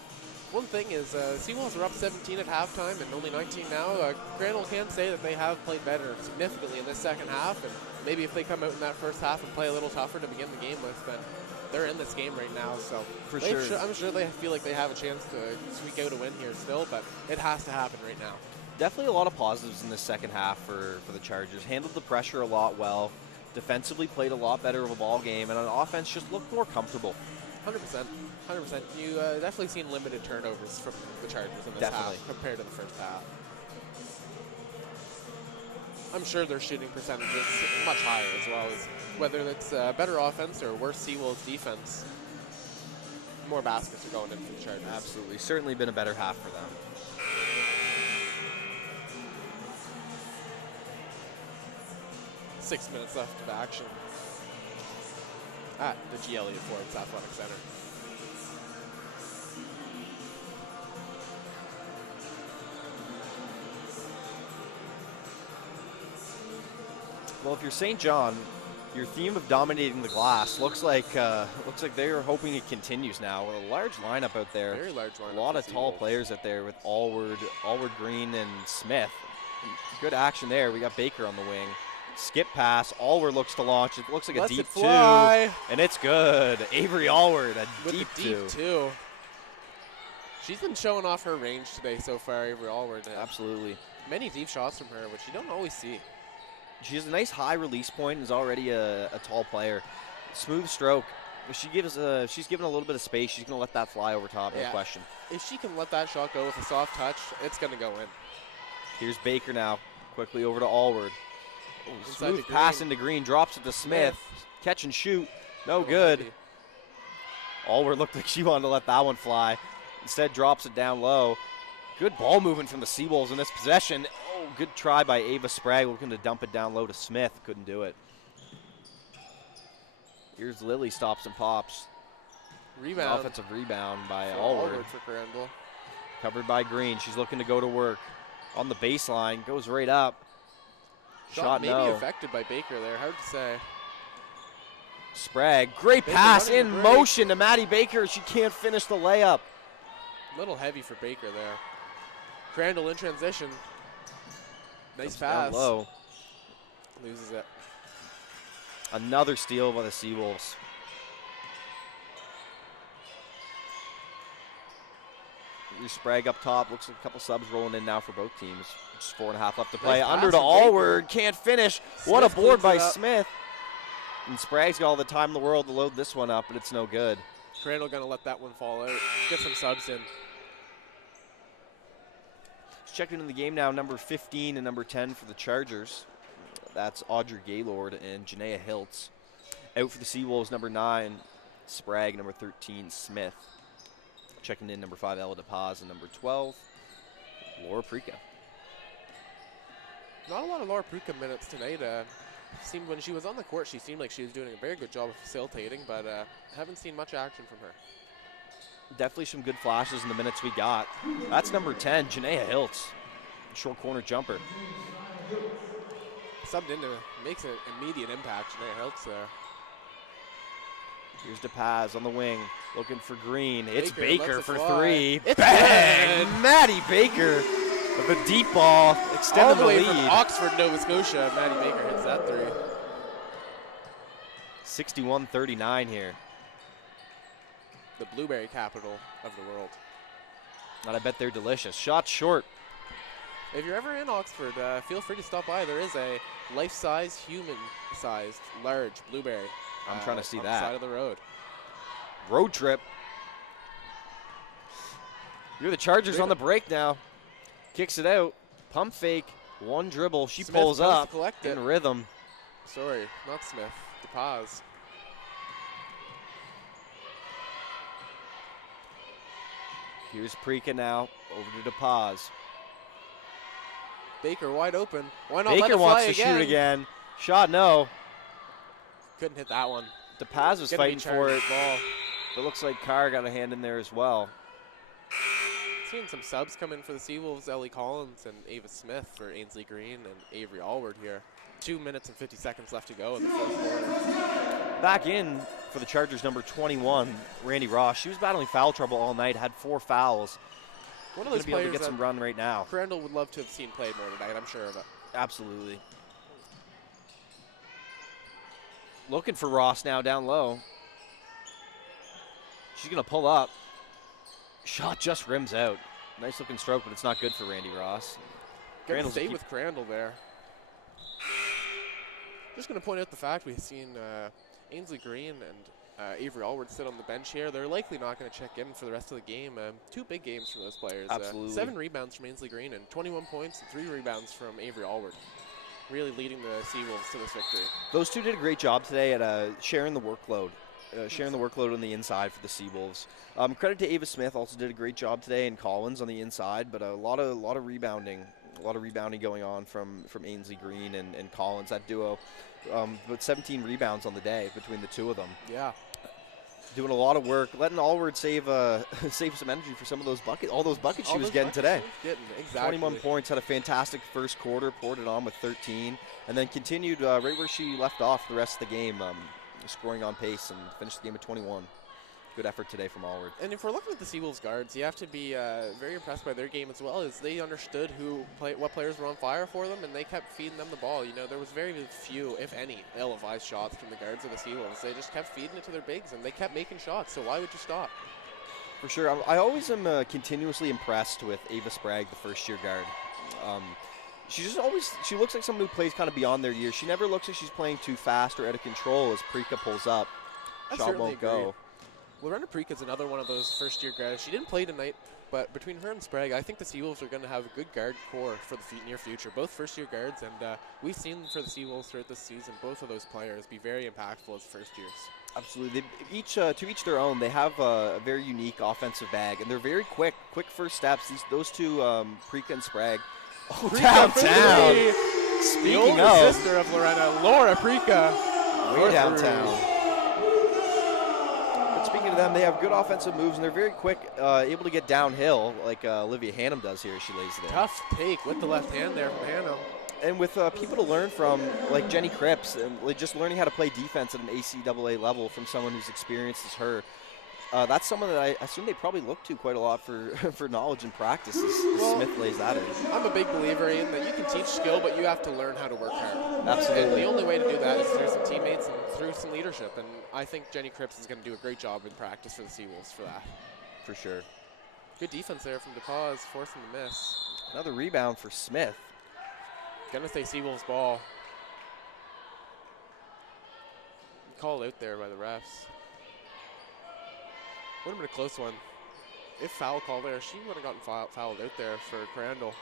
One thing is, Seawolves are up 17 at halftime and only 19 now. Crandall can say that they have played better significantly in this second half, and maybe if they come out in that first half and play a little tougher to begin the game with, then they're in this game right now. So for sure, I'm sure they feel like they have a chance to squeak out a win here still, but it has to happen right now. Definitely a lot of positives in this second half for the Chargers. Handled the pressure a lot well. Defensively played a lot better of a ball game, and on offense just looked more comfortable. 100%. 100%. You definitely seen limited turnovers from the Chargers in this half compared to the first half. I'm sure their shooting percentage is much higher as well, as whether it's better offense or worse Seawolves defense. More baskets are going in for the Chargers. Absolutely. Certainly been a better half for them. Six minutes left of action at the G. Elliott Forbes Athletic Center. Well, if you're St. John, your theme of dominating the glass looks like they're hoping it continues now. With a large lineup out there. Very large lineup. A lot of tall players out there with Allward, Green, and Smith. Good action there. We got Baker on the wing. Skip pass. Allward looks to launch. It looks like a deep two. And it's good. Avery Allward, a deep two. She's been showing off her range today so far, Avery Allward. Absolutely. Many deep shots from her, which you don't always see. She has a nice high release point and is already a tall player. Smooth stroke. If she's given a little bit of space, she's going to let that fly over top, no question. If she can let that shot go with a soft touch, it's going to go in. Here's Baker now, quickly over to Allward. Smooth pass into Green, drops it to Smith. Catch and shoot, no good. Heavy. Allward looked like she wanted to let that one fly. Instead drops it down low. Good ball movement from the Seawolves in this possession. Oh, good try by Ava Sprague, looking to dump it down low to Smith. Couldn't do it. Here's Lily, stops and pops. Rebound. Offensive rebound by Allward. For Crandall. Covered by Green. She's looking to go to work. On the baseline, goes right up. Shot maybe no. affected by Baker there, hard to say. Sprague, great Baker pass running in the break. motion to Maddie Baker. She can't finish the layup. A little heavy for Baker there. Crandall in transition. Nice Comes down pass. low. Loses it. Another steal by the Seawolves. Sprague up top. Looks like a couple subs rolling in now for both teams. Just 4.5 left to play. Nice Under pass to from Baker. Allward. Can't finish. What a Smith board by cleans it up. Smith. And Sprague's got all the time in the world to load this one up, but it's no good. Crandall gonna let that one fall out. Get some subs in. Let's check into the game now. Number 15 and number 10 for the Chargers. That's Audrey Gaylord and Janaea Hiltz. Out for the Seawolves, number 9, Sprague, number 13, Smith. Checking in number 5, Ella DePaz, and number 12, Laura Prika. Not a lot of Laura Pruka minutes tonight. Seemed when she was on the court, she seemed like she was doing a very good job of facilitating, but haven't seen much action from her. Definitely some good flashes in the minutes we got. That's number 10, Janaea Hiltz. Short corner jumper. Subbed in makes an immediate impact. Janaea Hiltz there. Here's DePaz on the wing, looking for Green. It's Baker Baker lets it for fly. 3. It's Bang! good. Maddie Baker with a deep ball, All extending the the way from lead. Oxford, Nova Scotia, Maddie Baker hits that 3. 61-39 here. The blueberry capital of the world. And I bet they're delicious. Shot short. If you're ever in Oxford, feel free to stop by. There is a life-size, human-sized, large blueberry. I'm trying to see on that. the side of the road. Road trip. You're the Chargers on the break now. Kicks it out. Pump fake. One dribble. She Smith pulls comes to up collect it. in rhythm. Sorry, not Smith. DePaz. Here's Prika now. Over to DePaz. Baker wide open. Why not let Baker it wants fly to shoot again. Shot no. Couldn't hit that one. DePaz was Gonna be fighting for it. Chargers ball. It looks like Carr got a hand in there as well. Seeing some subs come in for the Seawolves. Ellie Collins and Ava Smith for Ainsley Green and Avery Allward here. 2 minutes and 50 seconds left to go in the fourth quarter. Back in for the Chargers, number 21, Randy Ross. She was battling foul trouble all night, had 4 fouls. One of those Be able to players get some run right now. Crandall would love to have seen played more tonight, I'm sure of it. Absolutely. Looking for Ross now down low. She's going to pull up. Shot just rims out. Nice looking stroke, but it's not good for Randy Ross. Good to Crandall's stay keep- with Crandall there. Just going to point out the fact we've seen Ainsley Green and Avery Allward sit on the bench here. They're likely not going to check in for the rest of the game. 2 big games from those players. Absolutely. 7 rebounds from Ainsley Green and 21 points and 3 rebounds from Avery Allward. Really leading the Seawolves to this victory. Those two did a great job today at sharing the workload. Sharing the workload on the inside for the Seawolves. Credit to Ava Smith, also did a great job today, and Collins on the inside, but a lot of rebounding. A lot of rebounding going on from Ainsley Green and Collins, that duo. But 17 rebounds on the day between the two of them. Yeah. doing a lot of work, letting Allward save some energy for some of those buckets, all those buckets she was getting today. Exactly. 21 points, had a fantastic first quarter, poured it on with 13, and then continued right where she left off the rest of the game, scoring on pace and finished the game with 21. Good effort today from Allward. And if we're looking at the Seawolves guards, you have to be very impressed by their game as well, as they understood what players were on fire for them, and they kept feeding them the ball. You know, there was very few, if any, ill-advised shots from the guards of the Seawolves. They just kept feeding it to their bigs, and they kept making shots, so why would you stop? For sure. I always am continuously impressed with Ava Sprague, the first-year guard. She looks like someone who plays kind of beyond their years. She never looks like she's playing too fast or out of control as Prika pulls up. Shot won't go. Lorena Prika is another one of those first-year guys. She didn't play tonight, but between her and Sprague, I think the Seawolves are going to have a good guard core for the near future. Both first-year guards, and we've seen for the Seawolves throughout this season, both of those players be very impactful as first years. Absolutely. To each their own. They have a very unique offensive bag, and they're very quick first steps. Those two, Prika and Sprague. Oh, downtown. Speaking of, sister of Lorena, Laura Prika. Way downtown. Speaking of them, they have good offensive moves, and they're very quick, able to get downhill like Olivia Hannum does here. She lays there. Tough take with the left hand there from Hannum. And with people to learn from, like Jenny Cripps, and like just learning how to play defense at an ACAA level from someone who's experienced as her. That's someone that I assume they probably look to quite a lot for knowledge and practice as Smith lays that in. I'm a big believer in that you can teach skill, but you have to learn how to work hard. Absolutely. And the only way to do that is through some teammates and through some leadership. And I think Jenny Cripps is going to do a great job in practice for the Seawolves for that. For sure. Good defense there from DePaz, forcing the miss. Another rebound for Smith. Gonna say Seawolves ball. Called out there by the refs. Would have been a close one. If foul call there, she would have gotten fouled out there for Crandall.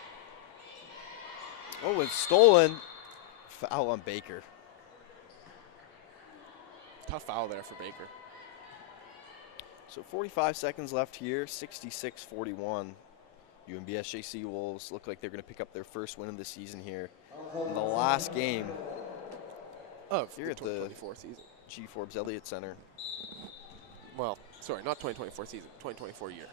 Oh, it's stolen. Foul on Baker. Tough foul there for Baker. So 45 seconds left here, 66-41. UNBSJ Seawolves look like they're going to pick up their first win of the season here in the last game of here at the 2024 season. G. Forbes Elliott Center. Well, sorry, not 2024 season, 2024 year.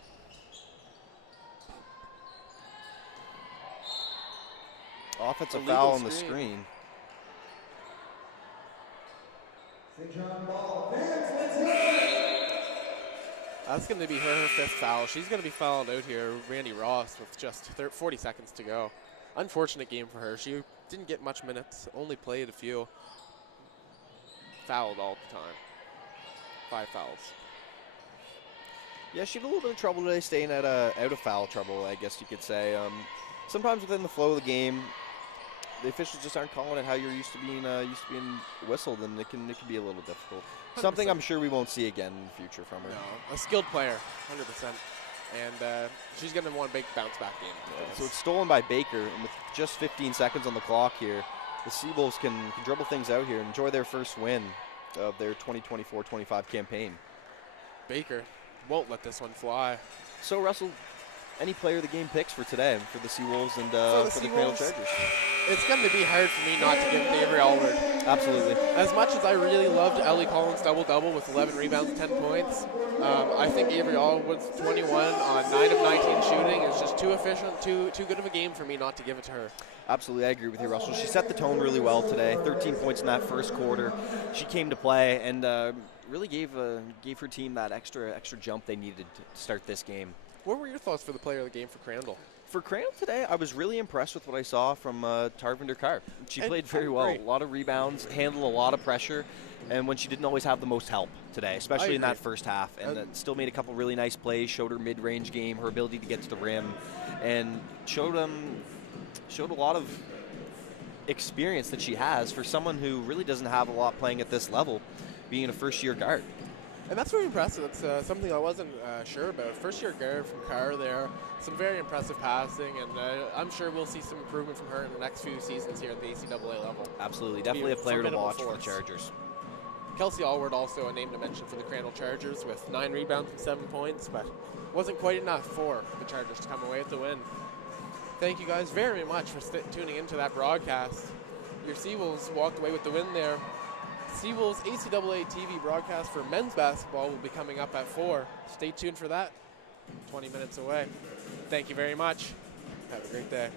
Offensive foul on the screen. That's going to be her fifth foul. She's going to be fouled out here, Randy Ross, with just 40 seconds to go. Unfortunate game for her. She didn't get much minutes, only played a few. Fouled all the time. 5 fouls. Yeah, she had a little bit of trouble today staying out of foul trouble, I guess you could say. Sometimes within the flow of the game, the officials just aren't calling it how you're used to being whistled, and it can be a little difficult. 100%. Something I'm sure we won't see again in the future from her. No, a skilled player, 100%. And she's going to want a big bounce-back game. Yeah, so it's stolen by Baker, and with just 15 seconds on the clock here, the Seawolves can dribble things out here and enjoy their first win of their 2024-25 campaign. Baker won't let this one fly. So, Russell, any player the game picks for today for the Seawolves and for the Crandall Chargers? It's going to be hard for me not to give it to Avery Allward. Absolutely. As much as I really loved Ellie Collins' double-double with 11 rebounds, 10 points, I think Avery Allward's 21 on 9 of 19 shooting is just too efficient, too good of a game for me not to give it to her. Absolutely, I agree with you, Russell. She set the tone really well today. 13 points in that first quarter. She came to play and really gave her team that extra jump they needed to start this game. What were your thoughts for the player of the game for Crandall? For Crandall today, I was really impressed with what I saw from Tarvinder Karp. She played very well. A lot of rebounds, handled a lot of pressure, and when she didn't always have the most help today, especially in that first half. And still made a couple really nice plays, showed her mid-range game, her ability to get to the rim, and showed a lot of experience that she has for someone who really doesn't have a lot playing at this level, being a first-year guard. And that's very impressive. It's something I wasn't sure about. First-year guard from Carr there. Some very impressive passing, and I'm sure we'll see some improvement from her in the next few seasons here at the ACAA level. Absolutely. Definitely a player to watch for the Chargers. Kelsey Allward, also a name to mention for the Crandall Chargers, with 9 rebounds and 7 points, but wasn't quite enough for the Chargers to come away with the win. Thank you guys very much for tuning into that broadcast. Your Seawolves walked away with the win there. Seawolves ACAA TV broadcast for men's basketball will be coming up at 4. Stay tuned for that. 20 minutes away. Thank you very much. Have a great day.